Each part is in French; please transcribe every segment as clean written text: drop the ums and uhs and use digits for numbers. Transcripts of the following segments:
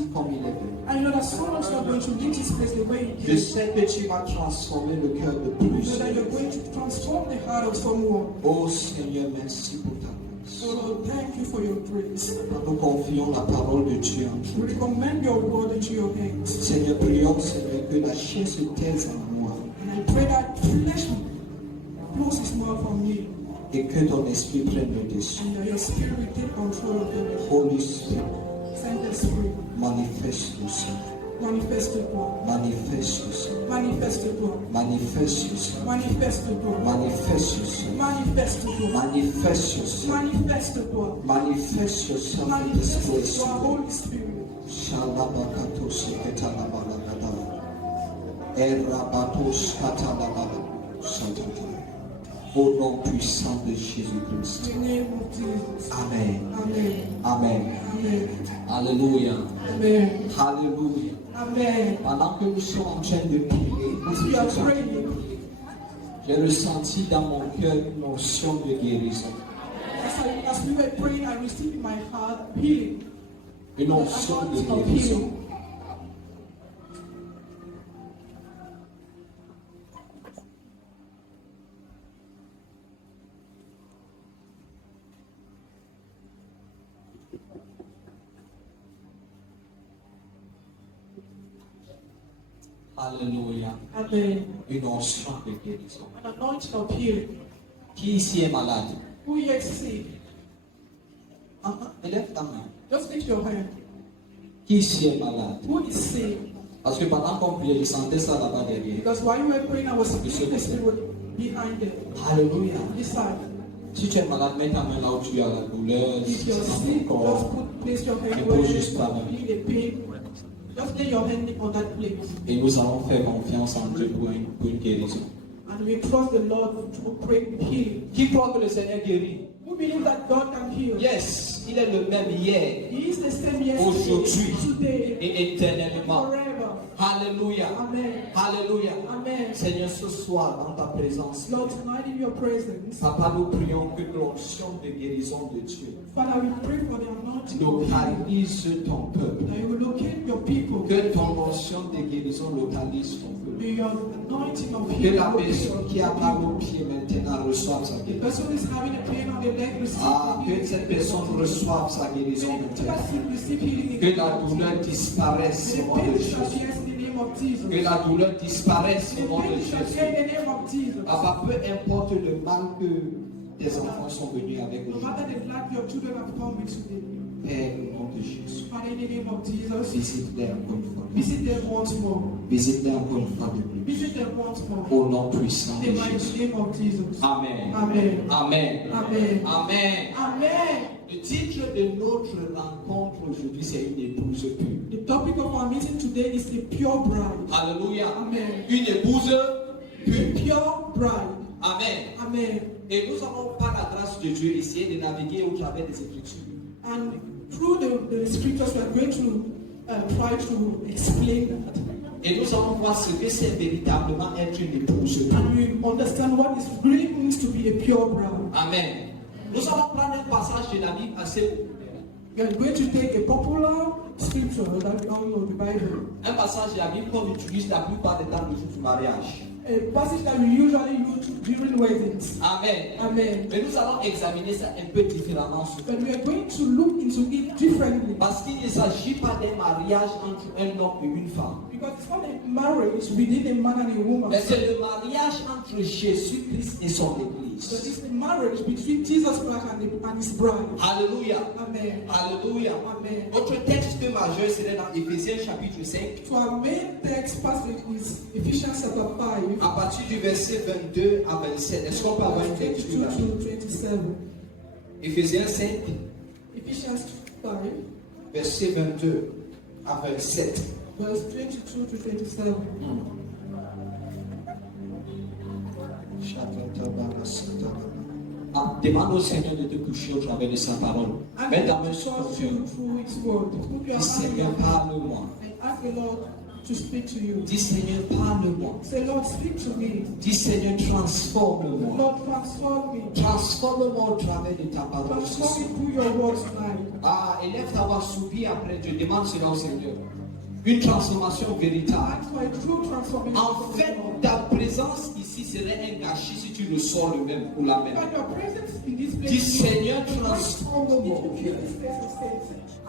ici comme il est venu. And you know that someone's not going to leave this place the way he Je came. sais que tu vas transformer le cœur de You know plusieurs. that you're going to transform the heart of someone. Oh Seigneur, merci pour ta grâce. Oh Lord, thank you for your grace. Nous confions la parole de Dieu en We toi. recommend your word into your hands. Seigneur, prions, Seigneur, que la chair se taise en moi And I pray that flesh closes more from me. et que ton esprit prenne le dessus. And that your spirit will take control of everything. Holy Spirit, Send the spirit. manifeste Seigneur. Manifeste-toi. Manifeste Seigneur. Manifeste-toi. Manifeste Seigneur. Manifeste-toi. Manifeste Seigneur. Manifeste-toi. Manifeste Seigneur. Manifeste-toi. Manifeste yourself in this place. Manifeste-toi, Holy Spirit. Shalabakato seketalabalagada. Erabatos katalabala. Santata. Au nom puissant de Jésus-Christ. In the name of Jesus. Amen. Amen. Amen. Amen. Alléluia. Amen. Alléluia. Amen. Pendant que nous sommes en train de prier, As we are praying, j'ai ressenti dans mon cœur une notion de guérison. as we were praying, I received in my heart healing. Une notion de Anointing of guérison. healing. Alléluia. Amen. Une notion de guérison. An anointing of healing. Qui ici est malade? Who here is sick? Élève ta main. Just lift your hand. Qui ici est malade? Who is sick? Parce que pendant qu'on priait, je sentais ça là-bas derrière. Because while you were praying, I was feeling the spirit behind them. Alléluia. This side. Si tu es malade, mets ta main là où tu as la douleur. If you're dans sick, ton just corps. place your hand Et where pose you juste ta main. feel the pain. Just lay your hand on that place. Et nous allons faire confiance en Dieu pour une guérison. And we trust the Lord to pray healing. Qui croit que le Seigneur guérit? Who believe that God can heal? Yes, il est le même hier He is the same yesterday, Aujourd'hui. today, et éternellement. forever. Alléluia. Amen. Alléluia. Amen. Seigneur, ce soir, dans ta présence, Lord, tonight in your presence, Papa, nous prions que l'onction de guérison de Dieu Father, we pray for the anointing of healing, localise ton peuple. that you will locate your people. Que ton onction de guérison localise ton peuple. May your anointing of Que healing la locate personne qui a your mal people. au pied maintenant reçoive sa The guérison. person who is having a pain on the leg receive Ah, que healing. cette personne reçoive sa guérison May the maintenant. person receive healing in Que the la name of douleur Jesus. disparaisse May au the nom de pain Jésus. disappears in the name of Jesus. Que la douleur disparaisse May au the nom pain de disappear Jésus. in the name of Jesus. Papa, peu importe le mal que tes enfants sont venus avec No aujourd'hui. matter the life your children have come with today, Père, au nom de Jésus. Father, in the name of Jesus, Visite-les encore une fois. visit them once more. Visite-les encore une fois de plus. Visit them once more. Au nom puissant In de the mighty Jésus. name of Jesus. Amen. Amen. Amen. Amen. Amen. Amen. Le titre de notre rencontre aujourd'hui, c'est une épouse pure. The topic of our meeting today is the pure bride. Alléluia. Amen. Une épouse The pure. pure bride. Amen. Amen. Et nous allons, par la grâce de Dieu, essayer de naviguer au travers des Écritures. And through the scriptures, we are going to try to explain that. Et nous allons voir ce que c'est véritablement être une épouse pure. And we understand what it really means to be a pure bride. Amen. Nous allons prendre un passage de la Bible assez populaire. We are going to take a popular scripture that we all know, the Bible. Un passage de la Bible qu'on utilise la plupart des temps du mariage. A passage that we usually use during weddings. Amen. Amen. Mais nous allons examiner ça un peu différemment. But we are going to look into it differently. Parce qu'il ne s'agit pas d'un mariage entre un homme et une femme. Because it's not a marriage between a man and a woman. Mais c'est le mariage entre Jésus-Christ et son But Église. it's a marriage between Jesus Christ and his bride. Alléluia. Amen. Alléluia. Amen. Notre texte majeur serait dans Éphésiens chapitre 5, So our main text passage is Ephesians chapter 5, à partir du verset 22 à 27. Est-ce qu'on peut avoir une verse lecture 22 là? to 27. Éphésiens 5, Ephesians 5, verset 22 à 27. verse 22 to 27. Ah, demande au Seigneur de te coucher au travers de sa parole. And Mets ta God main to sur ton trust cœur. you through His word. Put your Dis, hand in Seigneur, your heart parle-moi. and ask the Lord, to speak to you. Dis Seigneur, parle-moi. Say, Lord, speak to me. Dis Seigneur, transforme-moi. Lord, transform me. Transforme-moi au travers de ta parole ce Transform me soir. through your words tonight. Ah, élève ta voix, soupire après Dieu. Demande cela au Seigneur. Une transformation véritable. Ask for a true transformation. En fait, ta présence ici serait un gâchis si tu le sors le même ou la même. And your presence in this place. Dis Seigneur, transforme-moi au cœur.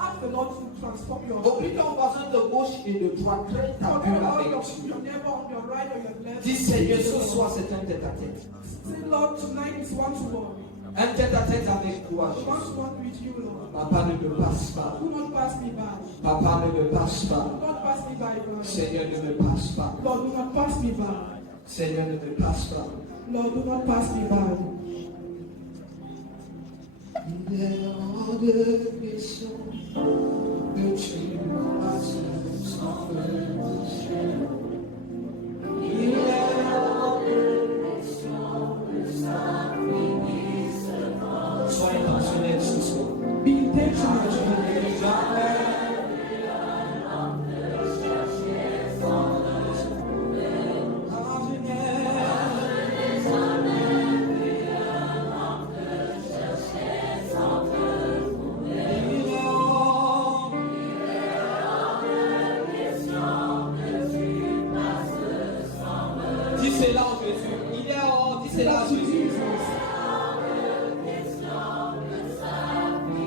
Ask the Lord to transform your heart. Oublie ton voisin de gauche et de droite. Crée ta Forget bulle about avec your Dieu. neighbor on your right or your left. Dis Seigneur, ce soir c'est un tête-à-tête. Say, Lord, tonight is one-to-one. Un tête-à-tête avec toi. The one-to-one with you, Lord. Papa, ne me passe pas. Do not pass me by. Papa, ne me passe Do pas. not pass me by, Lord. Seigneur, ne me passe pas. Lord, do not pass me by. Seigneur, ne me passe pas. Lord, do not pass me by. Il est hors de question que tu passes sans faire. Il est hors de question que ça finisse. Sois intentionnel ce soir. Be intentional. Dis cela en Jésus. Il est hors, dis cela en Jésus.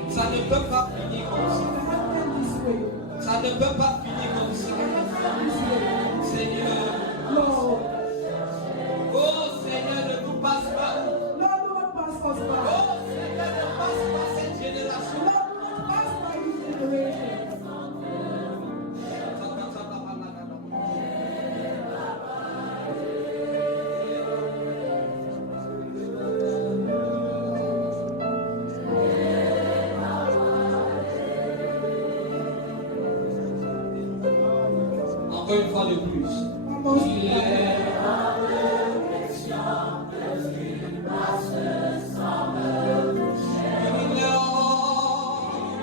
Ça ne peut pas finir comme ça. Ça ne peut pas finir comme ça. Seigneur. Lord, Oh Seigneur, ne nous passe pas. Lord, do not pass us by. Oh Seigneur, ne passe pas cette génération. Lord, do not pass by this generation. Encore une fois de plus. Almost. Il est il est hors.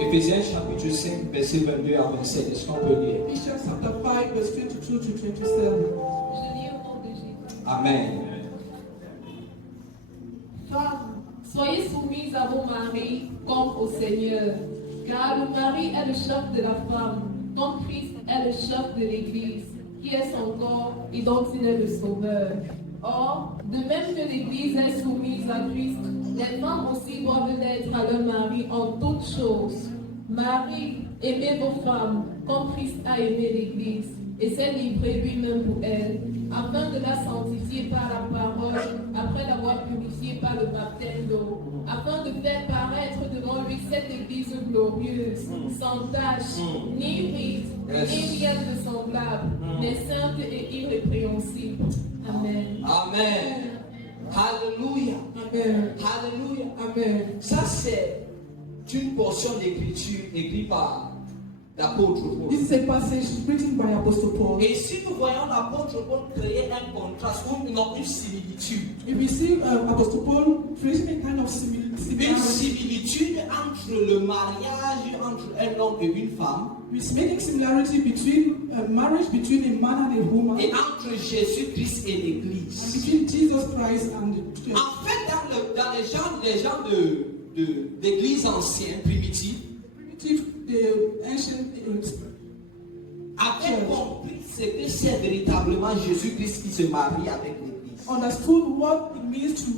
Éphésiens chapitre 5, verset 22 à 27. Est-ce qu'on peut lire? Ephesians chapter 5, verse 22 to 27. Je lis au nom de Jésus. Amen. Femmes, soyez soumises à vos maris comme au Seigneur, car le mari est le chef de la femme, comme Christ est le chef de l'Église, qui est son corps et dont il est le sauveur. Or, de même que l'Église est soumise à Christ, les femmes aussi doivent être à leur mari en toutes choses. Marie, aimez vos femmes, comme Christ a aimé l'Église, et s'est livré lui-même pour elle, afin de la sanctifier par la parole, après l'avoir purifiée par le baptême d'eau, afin de faire paraître devant lui cette Église glorieuse, sans tache, ni ride, ni rien de semblable, mais sainte et irrépréhensible. Amen. Amen. Alléluia. Amen. Alléluia. Amen. Ça, c'est une portion d'écriture écrite par l'apôtre Paul. This is a passage written by Apostle Paul. Et si nous voyons l'apôtre Paul créer un contraste ou une similitude, If we see Apostle Paul creating a kind of une similarity, similitude entre le mariage entre un homme et une femme, with making similarity between marriage between a man and a woman, et entre Jésus-Christ et and l'Église. between Jesus Christ and the church. En fait, dans les gens d'église ancienne, primitive, Primitive, the ancient avaient compris ce que c'est véritablement Jésus-Christ qui se marie avec l'Église. understood what it means to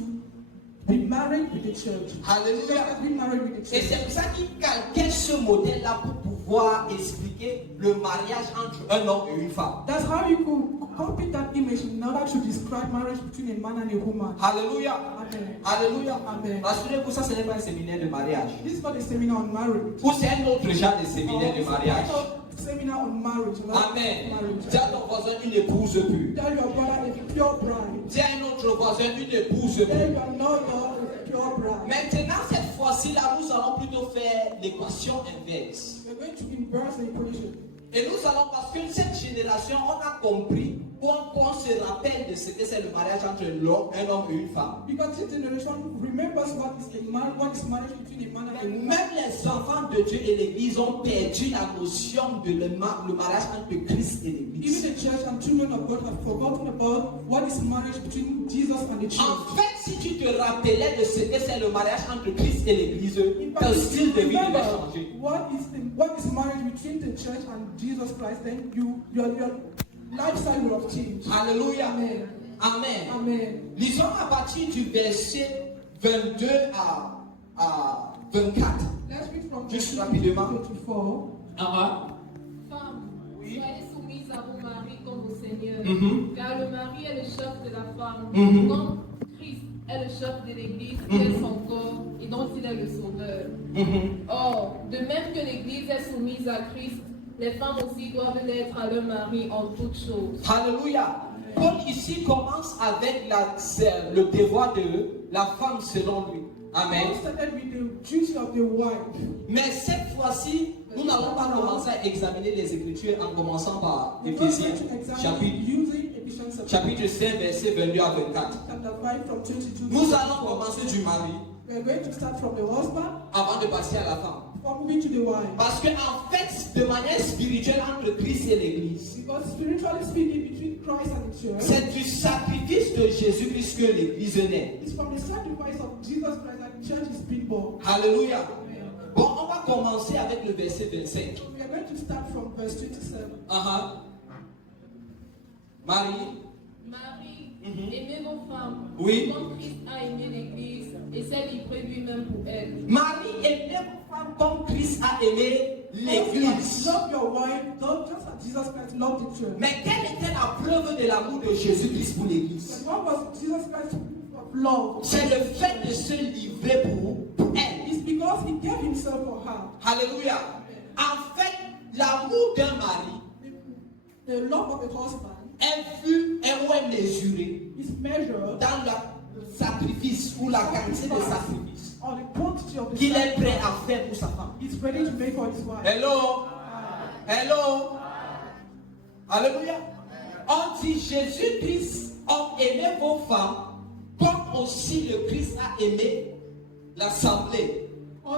be married with the church. Alléluia. Be married with the Et church. c'est pour ça qu'ils calquaient ce modèle-là pour pouvoir pouvoir expliquer le mariage entre un homme et une femme. That's how you could copy that image in order to describe marriage between a man and a woman. Alléluia. Amen. Alléluia. Amen. Rassurez-vous, ça ce n'est pas un séminaire de mariage. This is not a seminar on marriage. Ou c'est un autre genre de séminaire de It's mariage. not a seminar on marriage. Not Amen. marriage. Dis à ton voisin une épouse pure. Tell your brother a pure bride. Dis à un autre voisin une épouse pure. Tell your neighbor a pure bride. Maintenant, cette fois-ci-là, nous allons plutôt faire l'équation inverse. We're going to inverse the equation. Et nous allons, parce que cette génération, on a compris, qu'on se rappelle de ce que c'est le mariage entre un homme et une femme. Because this generation remembers what is marriage between a man and a woman. Même les enfants de Dieu et l'Église ont perdu la notion de le mariage entre Christ et l'Église. Even the church and children of God have forgotten about what is marriage between Jesus and the church. En fait, si tu te rappelais de ce que c'est le mariage entre Christ et l'Église, ton style de vie devait changer. What is marriage between the church and Jesus Christ? Then your lifestyle will have changed. Alléluia. Amen. Amen. Amen. Lisons à partir du verset 22 à 24. Let's read from Juste verse rapidement. 24. Femmes, Oui. soyez soumises à vos maris comme au Seigneur, Mhm. car le mari est le chef de la femme, Mhm. comme Christ est le chef de l'Église, qui est son corps et dont il est le sauveur. Or, de même que l'Église est soumise à Christ, les femmes aussi doivent l'être à leur mari en toutes choses. Alléluia. Paul ici commence avec le devoir de la femme selon lui. Amen. Paul started with the duty of the wife. Mais cette fois-ci, nous n'allons pas commencer à examiner les Écritures en commençant par We're going Éphésiens to examine chapitre, using Ephesians chapitre 5, verset 22 à 24. chapter 5 from 22 to Nous allons 24. commencer du mari We're going to start from the husband avant de passer à la femme. before moving to the wife. Parce que en fait, de manière spirituelle entre Christ et l'Église, Because spiritually speaking, between Christ and the church, c'est du sacrifice de Jésus-Christ que l'Église naît. it's from the sacrifice of Jesus Christ that the church is being born. Alléluia. Bon, on va commencer avec le verset 25. We are going to start from verse 27. Marie, Marie, Mhm. aimez vos femmes, Oui. comme Christ a aimé l'Église et s'est livré lui-même pour elle. Marie, aimez vos femmes comme Christ a aimé l'Église. Love your wife, just as Jesus Christ loved the church. Mais quelle était la preuve de l'amour de Jésus-Christ pour l'Église? But what was Jesus Christ's proof of love? C'est le fait de se livrer pour elle. It's because he gave himself for her. Alléluia. En fait, l'amour d'un mari The love of a husband est vu et est mesuré is measured dans le sacrifice ou la quantité de sacrifice on the quantity of the qu'il est prêt sacrifice à faire pour sa femme. he's ready to make for his wife. Hello. Hello. Alléluia. On dit Jésus-Christ a aimé vos femmes comme aussi le Christ a aimé l'assemblée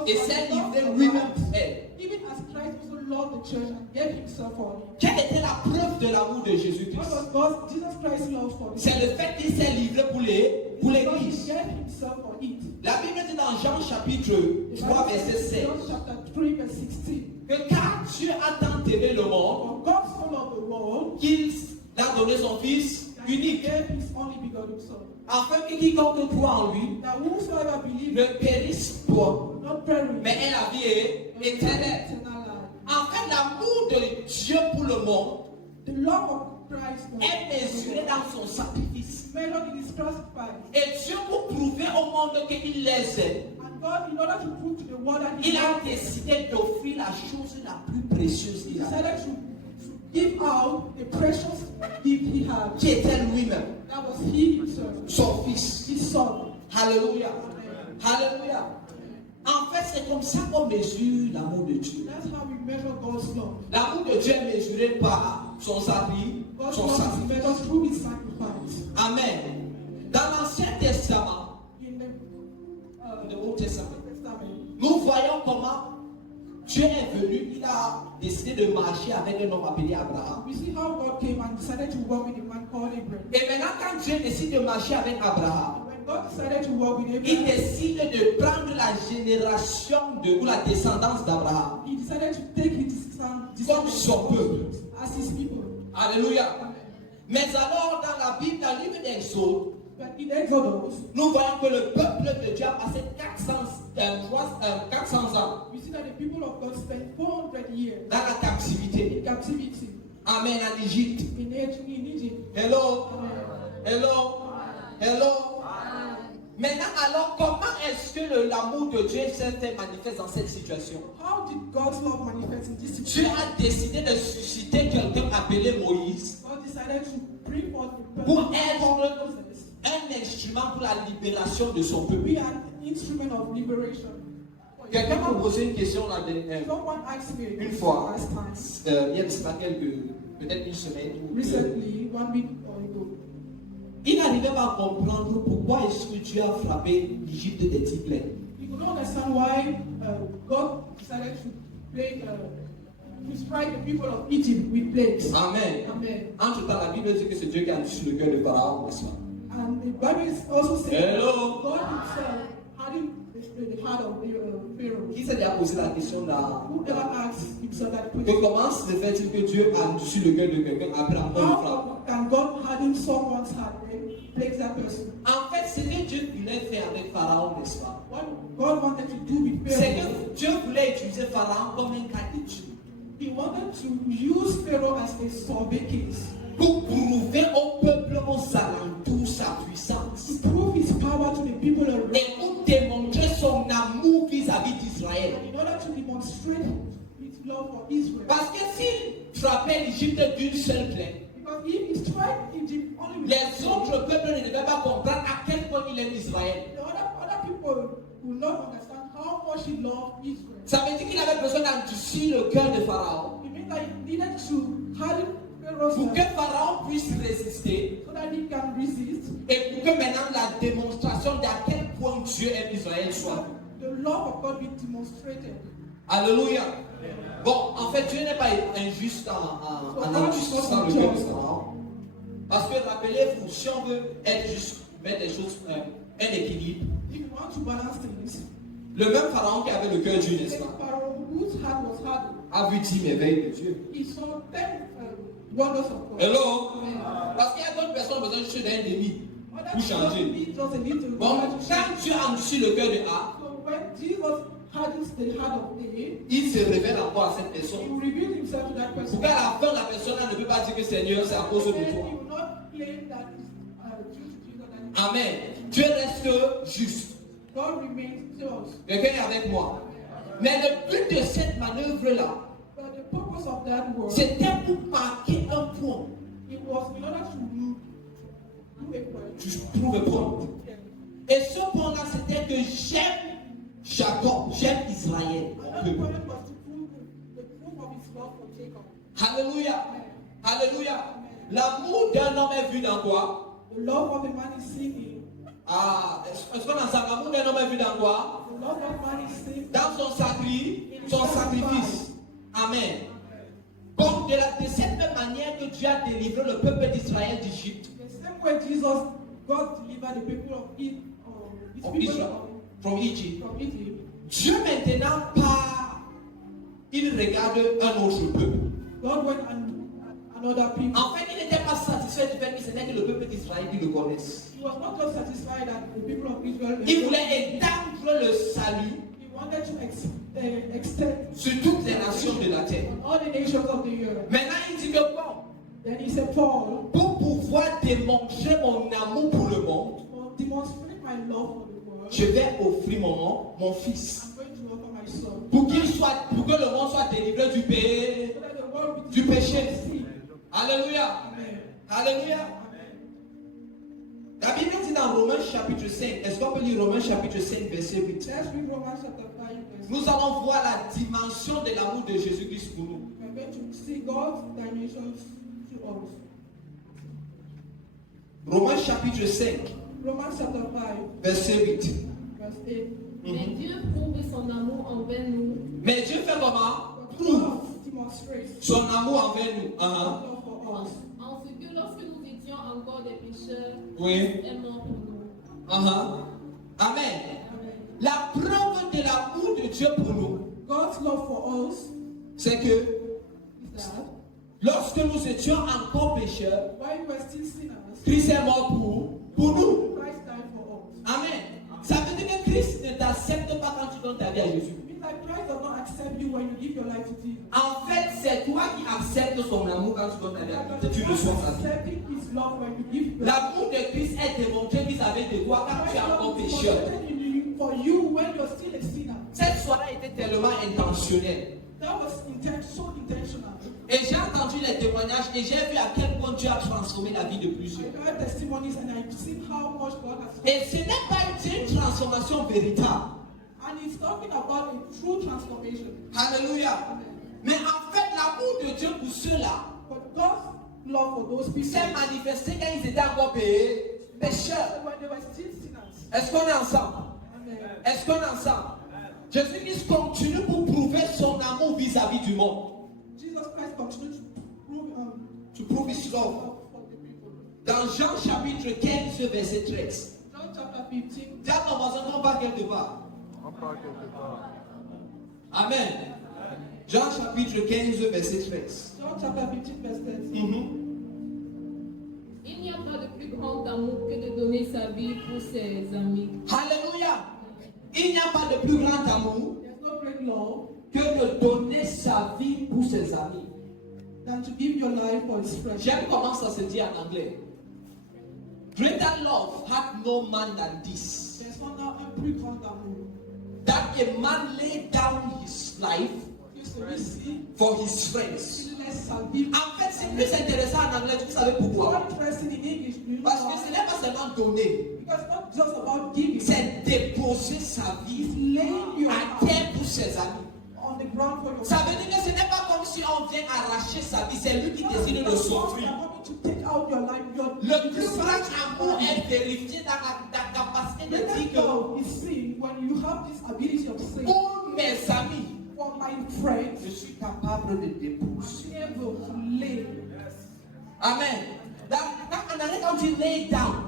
et s'est livré lui-même pour elle. Even as Christ also loved the church and gave himself for it. Quelle était la preuve de l'amour de What Jésus-Christ? was God, Jesus Christ's love for it? C'est le fait qu'il s'est livré pour Because he l'Église. gave himself for it. La Bible dit dans Jean chapitre The 3 Bible verset says 16 in John chapter 3 verse 16. que car Dieu a tant aimé le monde For God so loved the world qu'il a donné son Fils that he unique gave his only begotten Son, afin que quiconque croit en lui that whosoever believes ne périsse point will not perish, mais ait la vie but éternelle. have eternal life. En fait, l'amour de Dieu pour le monde The love of Christ was est mesuré dans son sacrifice. measured in his sacrifice. Et Dieu, pour prouver au monde qu'il les aime, And God, in order to prove to the world that he il a loved them, décidé d'offrir la chose la plus précieuse he qu'il a, decided to give out the precious gift he had. qui était lui-même, That was he himself, son Fils. his Son. Alléluia. Amen. Alléluia. En fait, c'est comme ça qu'on mesure l'amour de Dieu. That's how we measure God's love. L'amour de Dieu est mesuré par son sacrifice. God's Son love is sacrifice. measured through his sacrifice. Amen. Dans l'Ancien Testament, In the le Old Testament, Testament, nous voyons comment Dieu est venu, il a décidé de marcher avec un homme appelé Abraham. we see how God came and decided to walk with a man called Abraham. Et maintenant, quand Dieu décide de marcher avec Abraham, When God decided to walk with il Abraham, décide de prendre la génération ou la descendance d'Abraham. he decided to take his son, Comme son peuple. as his people. Alléluia. Mais alors, dans la Bible, dans le livre d'Exode, But in Exodus, nous voyons que le peuple de Dieu a passé 400 ans we see that the people of God spent 400 years dans la captivité. in captivity Amen, en Égypte. in Egypt. Hello, Amen. hello, hello. Maintenant, alors, comment est-ce que l'amour de Dieu s'est fait manifeste dans cette situation? How did God's love manifest in this Dieu situation? a décidé de susciter quelqu'un appelé Moïse God decided to bring forth the pour person être called Moses un instrument pour la libération de son to peuple. be an instrument of liberation. Quelqu'un m'a posé une question la dernière Someone asked me une fois, last time, il y a de cela peut-être une semaine. recently, 1 week ago. Il n'arrivait pas à comprendre pourquoi est-ce que Dieu a frappé l'Égypte des tigres. You could not understand why God decided to plague, to strike the people of Egypt with plagues. Amen. Amen. Entre-temps, la Bible dit que c'est Dieu qui a dessus le cœur de Pharaon, n'est-ce pas? And the Bible also says Hello. God himself hardened the heart of Pharaoh. Qui s'est déjà posé la question là? Whoever asks himself that Que question, comment se fait-il que Dieu a dessus le cœur de quelqu'un après encore le frappe? how can God harden someone's heart and plague that person? En fait, ce que Dieu voulait faire avec Pharaon, n'est-ce pas? What God wanted to do with C'est Pharaoh, que Dieu voulait utiliser Pharaon comme un cas d'étude he wanted to use Pharaoh as a survey case pour prouver au peuple aux alentours sa puissance to prove his power to the people around. et pour démontrer son amour vis-à-vis d'Israël. And in order to demonstrate his love for Israel. Parce que s'il frappait l'Égypte d'une seule plaie, Because if he struck Egypt only with les autres peuples ne devaient pas comprendre à quel point il aime Israël. the other people will not understand how much he loved Israel. Ça veut dire qu'il avait besoin d'endurcir le cœur de Pharaon It means that he needed to harden Pharaoh's pour que heart Pharaon puisse résister so that he can resist et pour que maintenant la démonstration d'à quel point Dieu aime Israël soit. the love of God be demonstrated. Alléluia. Bon, en fait, Dieu n'est pas injuste en endurcissant le cœur de Pharaon. Parce que rappelez-vous, si on veut être juste, mettre des choses, un équilibre, If you want to balance things, le même Pharaon qui avait le cœur dur, n'est-ce the pas, Pharaoh whose heart was hardened, a vu 10 merveilles de Dieu. he saw 10 wonders of God. Hello? Amen. Parce qu'il y a d'autres personnes qui ont besoin juste d'un demi Other pour people changer. need just a little Bon, God to change. quand Dieu endurcit le cœur de A, So when Jesus hardens the heart of A, il se révèle encore à cette he personne. will reveal himself to that person. Pour qu'à la fin, la personne ne peut pas dire que Seigneur, c'est à cause de And then toi. he will not claim that it's due to Jesus. That Amen. Dieu reste juste. God remains just. Quelqu'un est avec moi. Mais le but de cette manœuvre-là, But the purpose of that word, c'était pour marquer un point. it was in order to do a point. Tu trouves un point. Et ce point-là, c'était que j'aime Jacob, j'aime Israël. Another point was to prove the proof of his love for Jacob. Alléluia. Alléluia. L'amour d'un homme est vu dans quoi? The love of a man is seen in. Ah, est-ce qu'on entend l'amour d'un homme est vu dans quoi? The love of man is seen Dans son sacrifice. Amen. Donc, de cette même manière que Dieu a délivré le peuple d'Israël d'Égypte, the same way Jesus, God delivered the people of Egypt, his of people Israel, from Egypt, from Egypt. Dieu maintenant part, il regarde un autre peuple. God went and another people. En fait, il n'était pas satisfait du fait que c'était que le peuple d'Israël qui le connaisse. He was not just satisfied that the people of Israel. Il voulait étendre le salut He wanted to extend sur toutes les nations de la terre. on all the nations of the earth. Maintenant, il dit que bon, Then he said, Paul, pour pouvoir démontrer mon amour pour le monde, to demonstrate my love for the world, je vais offrir mon fils. I'm going to offer my son. Pour que le monde soit délivré du péché. So that the world Du be péché. sin. Alléluia. Amen. Alléluia. La Bible dit dans Romains chapitre 5, est-ce qu'on peut lire Romains chapitre 5, verset 8? Let's read Romans chapter 5, verse Nous allons voir la dimension de l'amour de Jésus-Christ pour nous. We're going to see God's dimensions to us. Romains chapitre 5, Romans chapter 5, verset 8. verse 8. Mais Dieu prouve son amour envers nous. Mais Dieu fait comment? But Prouve God demonstrates son amour envers nous. His love for us. En ce que lorsque nous étions encore des pécheurs, Oui. Christ est mort pour nous. Amen. Amen. La preuve de l'amour de Dieu pour nous, God's love for us c'est que is that lorsque nous étions encore pécheurs, while we were still sinners, Christ est mort pour nous. accept you when you give your life to Jesus. En fait, c'est toi qui acceptes son amour quand tu donnes ta vie. Tu reçois sa vie. Accepting His love when you give your L'amour de Christ est démontré vis-à-vis de toi quand tu es encore pécheur. For you when you're still a sinner. Cette soirée était tellement intentionnelle. That was so intentional. Et j'ai entendu les témoignages et j'ai vu à quel point Dieu a transformé la vie de plusieurs. I heard testimonies and I've seen how much God has. Et ce n'est pas une transformation véritable. And he's talking about a true transformation. Alléluia. Mais en fait, l'amour de Dieu pour ceux-là But God's love for those people s'est manifesté quand ils étaient encore pécheurs. when they were still sinners. Est-ce qu'on est ensemble? Amen. Est-ce qu'on est ensemble? Jésus-Christ continue pour prouver son amour vis-à-vis du monde. Jesus Christ continues To prove his love. for the people. Dans Jean chapitre 15, verset 13. John chapter 15. Dis à ton voisin qu'on part quelque part. Amen. Jean chapitre 15, verset 13. John chapter 15 verse 13. Il n'y a pas de plus grand amour que de donner sa vie pour ses amis. Alléluia. Il n'y a pas de plus grand amour There's no great love que de donner sa vie pour ses amis. than to give your life for His friends. J'aime comment ça se dit en anglais. Greater love hath no man than this, There's un plus grand amour that a man lay down his life que celui-ci for his friends. il laisse sa vie. En fait, c'est plus intéressant en anglais. Vous savez pourquoi? More interesting in English, do you know Parce que why? ce n'est pas seulement donner, Because it's not just about giving. c'est déposer sa vie It's laying your à heart terre pour ses amis. on the ground for your Ça veut dire que ce n'est pas comme si on vient arracher sa vie, c'est lui qui décide de s'offrir. to take out your life. Le plus grand amour est vérifié dans ta capacité de dire que love is seen when you have this ability of saying, pour mes amis, for my friends, je suis capable de déposer. I'm able to lay. Amen. En anglais, quand tu lay down,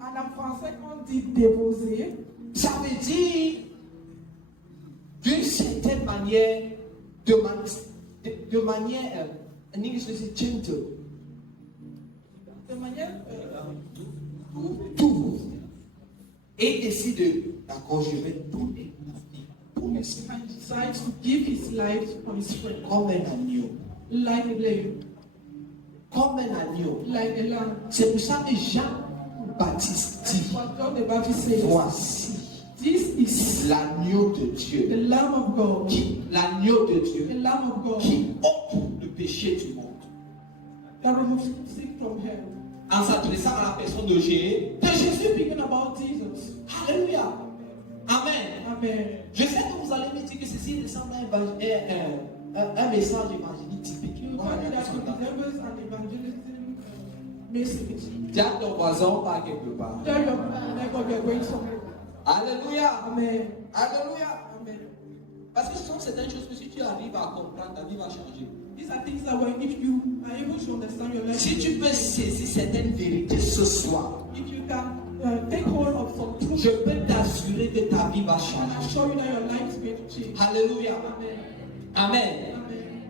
And en français, on dit déposer. ça veut dire d'une certaine manière, de manière, en anglais, c'est gentle. De manière Tout. Et il décide, d'accord, je vais donner ma vie pour mes amis. and decides to give his life for his friends. Comme un agneau. Like a lamb, Comme un agneau. like a lamb. C'est pour ça que Jean Baptiste That's dit, what John the Baptist says. voici This is l'agneau de the Dieu. Lamb of God. L'agneau de The Dieu Lamb of God qui ôte le péché du monde. that removes sin from hell. En s'adressant à la personne de Jésus. Speaking about Jesus. Alléluia. Amen. Amen. Je sais que vous allez me dire que ceci ressemble à un message évangélique typique. You find that it resembles an evangelism message. Dis à ton voisin, on part quelque part. Tell your neighbor we are going somewhere. Alléluia. Amen. Alléluia. Amen. Parce que ce sont certaines choses que si tu arrives à comprendre, ta vie va changer. These are things that when if you are able to understand your life, Si tu peux saisir certaines vérités ce soir, if you can take hold of some truth, je peux t'assurer que ta vie va and changer. assure you that your life is going to change. Alléluia. Amen. Amen. Amen.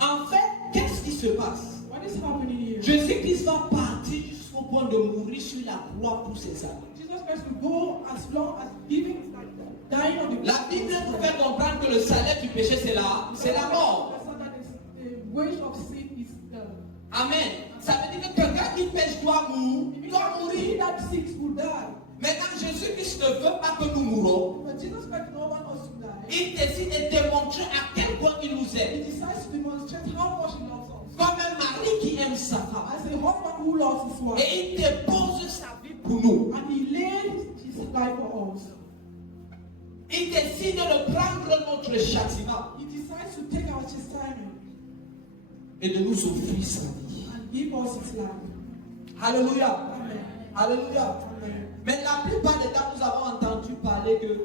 En fait, qu'est-ce qui se passe? What is happening here? Jésus-Christ va partir jusqu'au point de mourir sur la croix pour ses amis. Jesus Christ will go as long as giving, dying on the La Bible nous fait comprendre que le salaire du péché, c'est la mort. The wage of sin is death. Amen. Ça veut dire que quelqu'un qui pêche doit He mourir. that seeks will die. Maintenant, Jésus-Christ ne veut pas que nous mourons. But Jesus Christ no one us to die. Il décide de démontrer à quel point il nous He aime. decides to demonstrate how much he loves us. Comme un mari qui aime sa femme. As a husband who loves his wife. Et il dépose sa vie pour nous. And he laid his life for us. Il décide de prendre notre châtiment He decides to take our chastisement et de nous offrir sa vie. and give us his life. Alléluia. Amen. Alléluia. Amen. Mais la plupart des temps, nous avons entendu parler que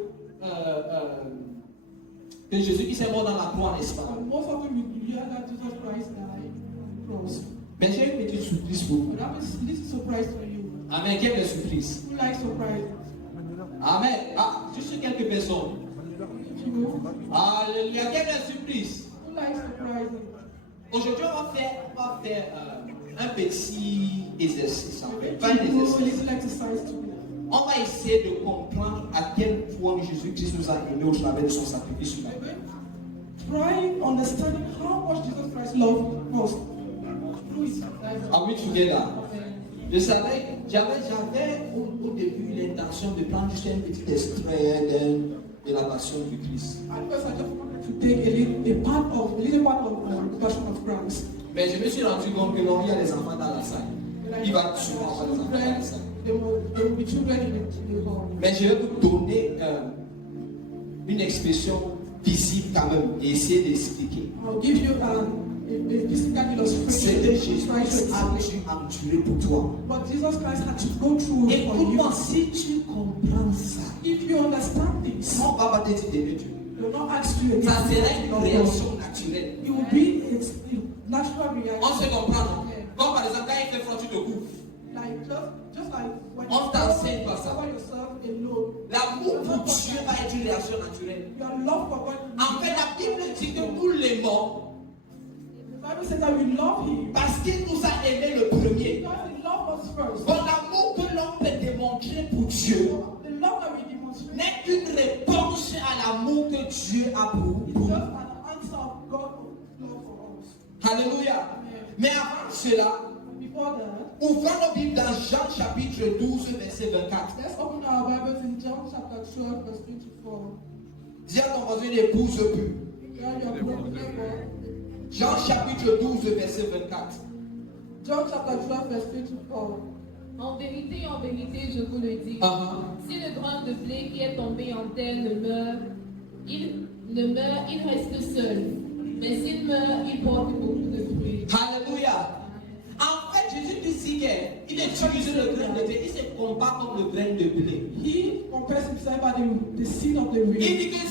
Jésus-Christ est mort dans la croix, n'est-ce pas? And most of them we hear that Jesus Christ died on the cross. Mais j'ai une petite surprise pour vous. But that is this is surprise for you. Amen. Quelle est surprise? Who likes surprises? Amen. Ah, juste quelques personnes. You know? Alléluia. Quelle est la surprise? Who likes surprises? Aujourd'hui, on va faire un petit exercice. En fait. Pas un We're going to do a exercice. little exercise together. On va essayer de comprendre à quel point Jésus-Christ nous a aimés au travers de son sacrifice sur la We're croix. going try understanding how much Jesus Christ loved us through his life. Are we together? Je savais, j'avais au début l'intention de prendre juste un petit extrait de la passion du Christ. At first, I just wanted to take a little part of the Passion of Christ. Mais je me suis rendu compte que non, il y a des enfants dans la salle. Il va sûrement avoir des enfants dans la salle. There will be children in the hall. Mais je vais vous donner une expression visible quand même et essayer d'expliquer. I'll give you a physical illustration. C'est que Jésus Christ a dû endurer pour toi. But Jesus Christ had to go through Et for you. comment si tu comprends ça, If you understand this, on va pas te dire de Dieu. they will not ask you again. Ça sera une réaction naturelle. It will be a natural reaction. On se comprend, non? Comme par exemple, quand il fait froid, tu te couvres. Like just like when On t'enseigne pas ça. cover yourself alone. L'amour pour Dieu va être une réaction naturelle. Your love for God. En fait, la Bible dit que nous l'aimons The Bible says that we love Him parce qu'il nous a aimés le premier. because He loved us first. Bon, l'amour que l'on peut démontrer pour Dieu The love that we demonstrate n'est qu'une réponse à l'amour que Dieu a pour is nous. just an answer of God's love for us. Alléluia. Mais avant cela, Before that, ouvrons nos Bibles dans Jean chapitre 12, verset 24. let's open our Bibles in John chapter 12, verse 24. Dis à ton voisin, n'épouse plus. Where you are broken neighbor. Jean chapitre 12, verset 24. John chapter 12, verse 24. En vérité, je vous le dis, si le grain de blé qui est tombé en terre il reste seul. Mais s'il meurt, il porte beaucoup de fruits. Alléluia. En fait, Jésus dit qu'il utilise le grain de blé. Il se compare comme le grain de blé. He compares himself by the seed of the Il reed. dit que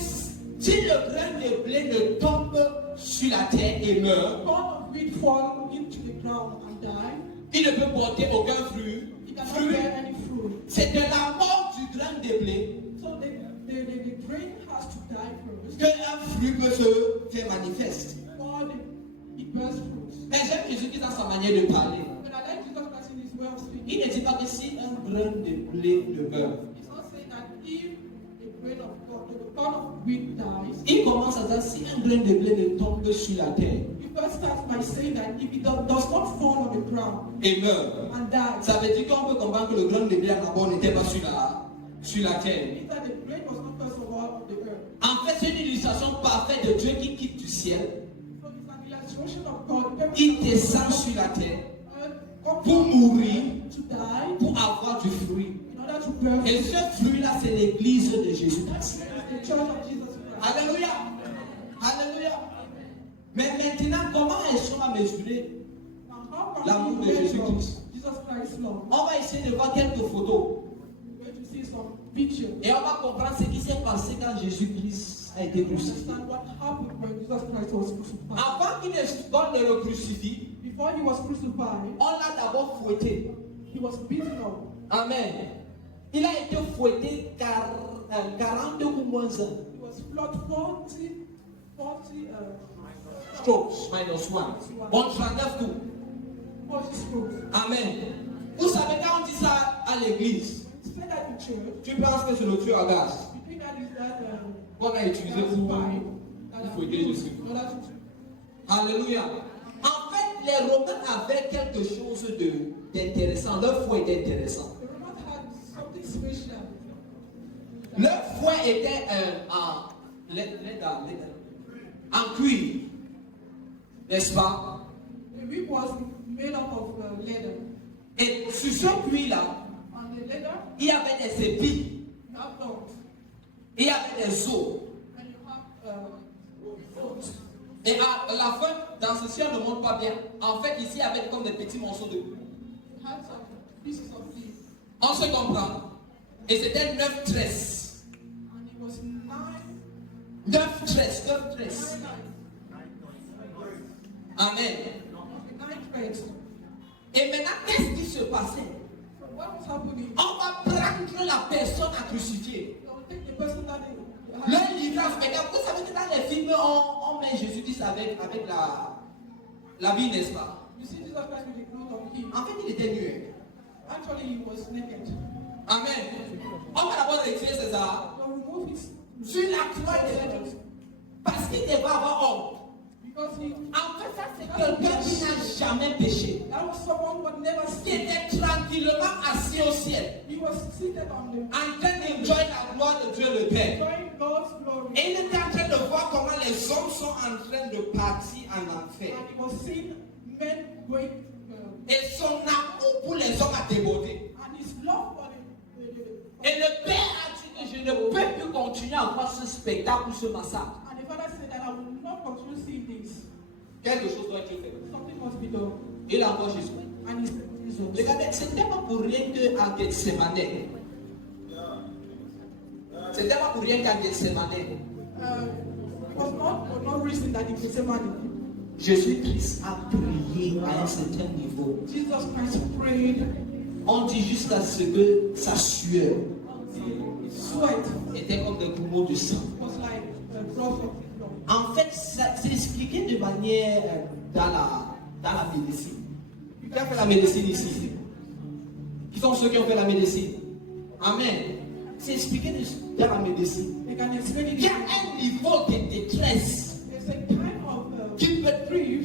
si le grain de blé ne tombe sur la terre et meurt, Corn of wheat fall into the ground and die. il ne peut porter aucun fruit. It cannot bear any fruit. C'est de la mort du grain de blé So the grain has to die first qu'un fruit peut se faire manifeste. before it bears fruit. Mais j'aime Jésus qui dans sa manière de parler. But I like Jesus Christ in his way of speaking. Il ne dit pas que si un grain de blé ne meurt, He's not saying that if the grain of God, the corn of wheat dies, il commence à dire si un grain de blé ne tombe sur la terre he first starts by saying that if it does not fall on the ground et meurt, and dies, ça veut dire qu'on peut comprendre que le grain de blé à d'abord n'était pas sur la terre. means that the grain was not first of all on the earth. En fait, c'est une illustration parfaite de Dieu qui quitte du ciel, So it's an illustration of God. il descend sur la terre Come pour mourir, to die pour avoir du fruit. in order to bear Et fruit. ce fruit-là, c'est l'église de Jésus-Christ. The church of Jesus Christ. Alléluia. Alléluia. Mais maintenant, comment est-ce qu'on va mesurer? Now, how can L'amour we de measure Jésus-Christ. Jesus Christ's love? On va essayer de voir quelques photos. We're going to see some pictures. Et on va comprendre ce qui s'est passé quand Jésus-Christ a été crucifié. Understand what happened when Jesus Christ was crucified. Avant qu'on ne le crucifie, Before he was crucified, on l'a d'abord fouetté. he was beaten up. Amen. Il a été fouetté 40 ou moins 1. He was flogged 40 Strokes, minus 1. On 39 coups. 40 strokes. Amen. Vous savez, quand on dit ça à l'église, Say that in church. tu penses que c'est le tueur à gaz You think that is that qu'on a utilisé pour fouetter Jésus. Alléluia. En fait, les Romains avaient quelque chose d'intéressant. Leur fouet était intéressant. The Romans had something special. Leur fouet était en cuir. N'est-ce pas? The whip was made up of leather. Et sur ce cuir-là, On the leather, il y avait des épis, you have thorns. il y avait des os. And you have thorns. Et à la fin, dans ceci, on ne montre pas bien. En fait, ici, il y avait comme des petits morceaux de. You had some pieces of leaf. On se comprend. Et c'était 9 tresses. And it was 9 tresses, 9 tresses. Amen. 9 threads. Et maintenant, qu'est-ce qui se passait? So what was happening? On va prendre la personne à crucifier. They will take the person that they Le livrage, regarde, vous savez que dans les films, on met Jésus-Christ avec la vie, n'est-ce pas? You see Jesus Christ with the cloth on him. En fait, il était nu. Actually, he was naked. Amen. On va d'abord retirer César. So remove his sur la croix de Jésus. Parce qu'il devait avoir honte. Because he, En fait, ça c'est quelqu'un qui n'a jamais péché. that was someone who had never Qui sinned. était tranquillement assis au ciel, He was seated on the en train d'enjoyer la gloire de Dieu le Père. enjoying God's glory. Et il était en train de voir comment les hommes sont en train de partir en enfer. And he was seeing men going, Et son amour pour les hommes a débordé. and his love for Et le Père a dit que je ne peux plus continuer à voir ce spectacle ou ce massacre. and the father said that I will not continue seeing this. Quelque chose doit être fait. Something must be done. Il a encore Jésus. And he said, Jesus. Regardez, c'était pas pour rien qu'à Gethsemane. C'était pas pour rien qu'à Gethsemane. It was not for no reason that he was a man. Jésus-Christ a prié à un certain niveau. Jesus Christ prayed On dit jusqu'à ce que sa sueur until his sweat était comme des gouttes de sang. was like a drop of blood. En fait, c'est expliqué de manière dans la médecine. Qui a fait la médecine ici? Qui sont ceux qui ont fait la médecine? Amen. C'est expliqué dans la médecine. They can explain Il y it. a un niveau de détresse There's a kind of qui peut grief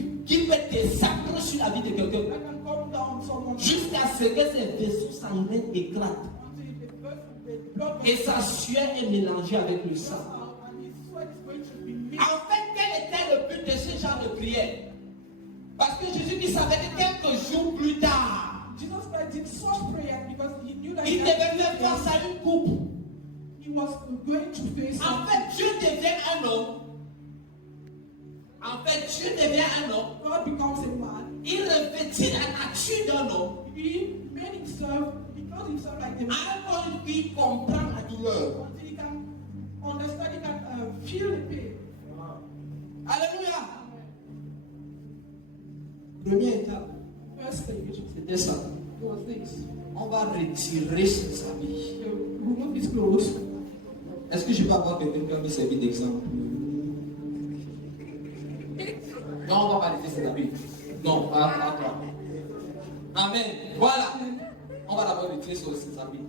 descendre sur la vie de quelqu'un that can come down someone jusqu'à ce que ses vaisseaux sanguins éclatent until the blood et sa sueur est mélangée avec le sang. out and his sweat is going to be mixed. En fait, quel était le but de ce genre de prière? Parce que Jésus savait que quelques jours plus tard, Jesus Christ did such prayer because he knew that il devait faire face à une coupe. he was going to face En fait, Dieu devient un homme. En fait, Dieu devient un homme. God becomes a man. Il revêtit la nature d'un homme. He made himself, he clothed himself like a man Avant qu'il comprenne la douleur. until he can understand, he can feel the pain. Alléluia. Première étape, First stage, c'était ça. it was this. On va retirer ses habits. He removed his clothes. Est-ce que je peux avoir quelqu'un qui me servir d'exemple? Non, on ne va pas laisser ses habits. Non, pas toi. Amen. Voilà. On va d'abord retirer ses habits.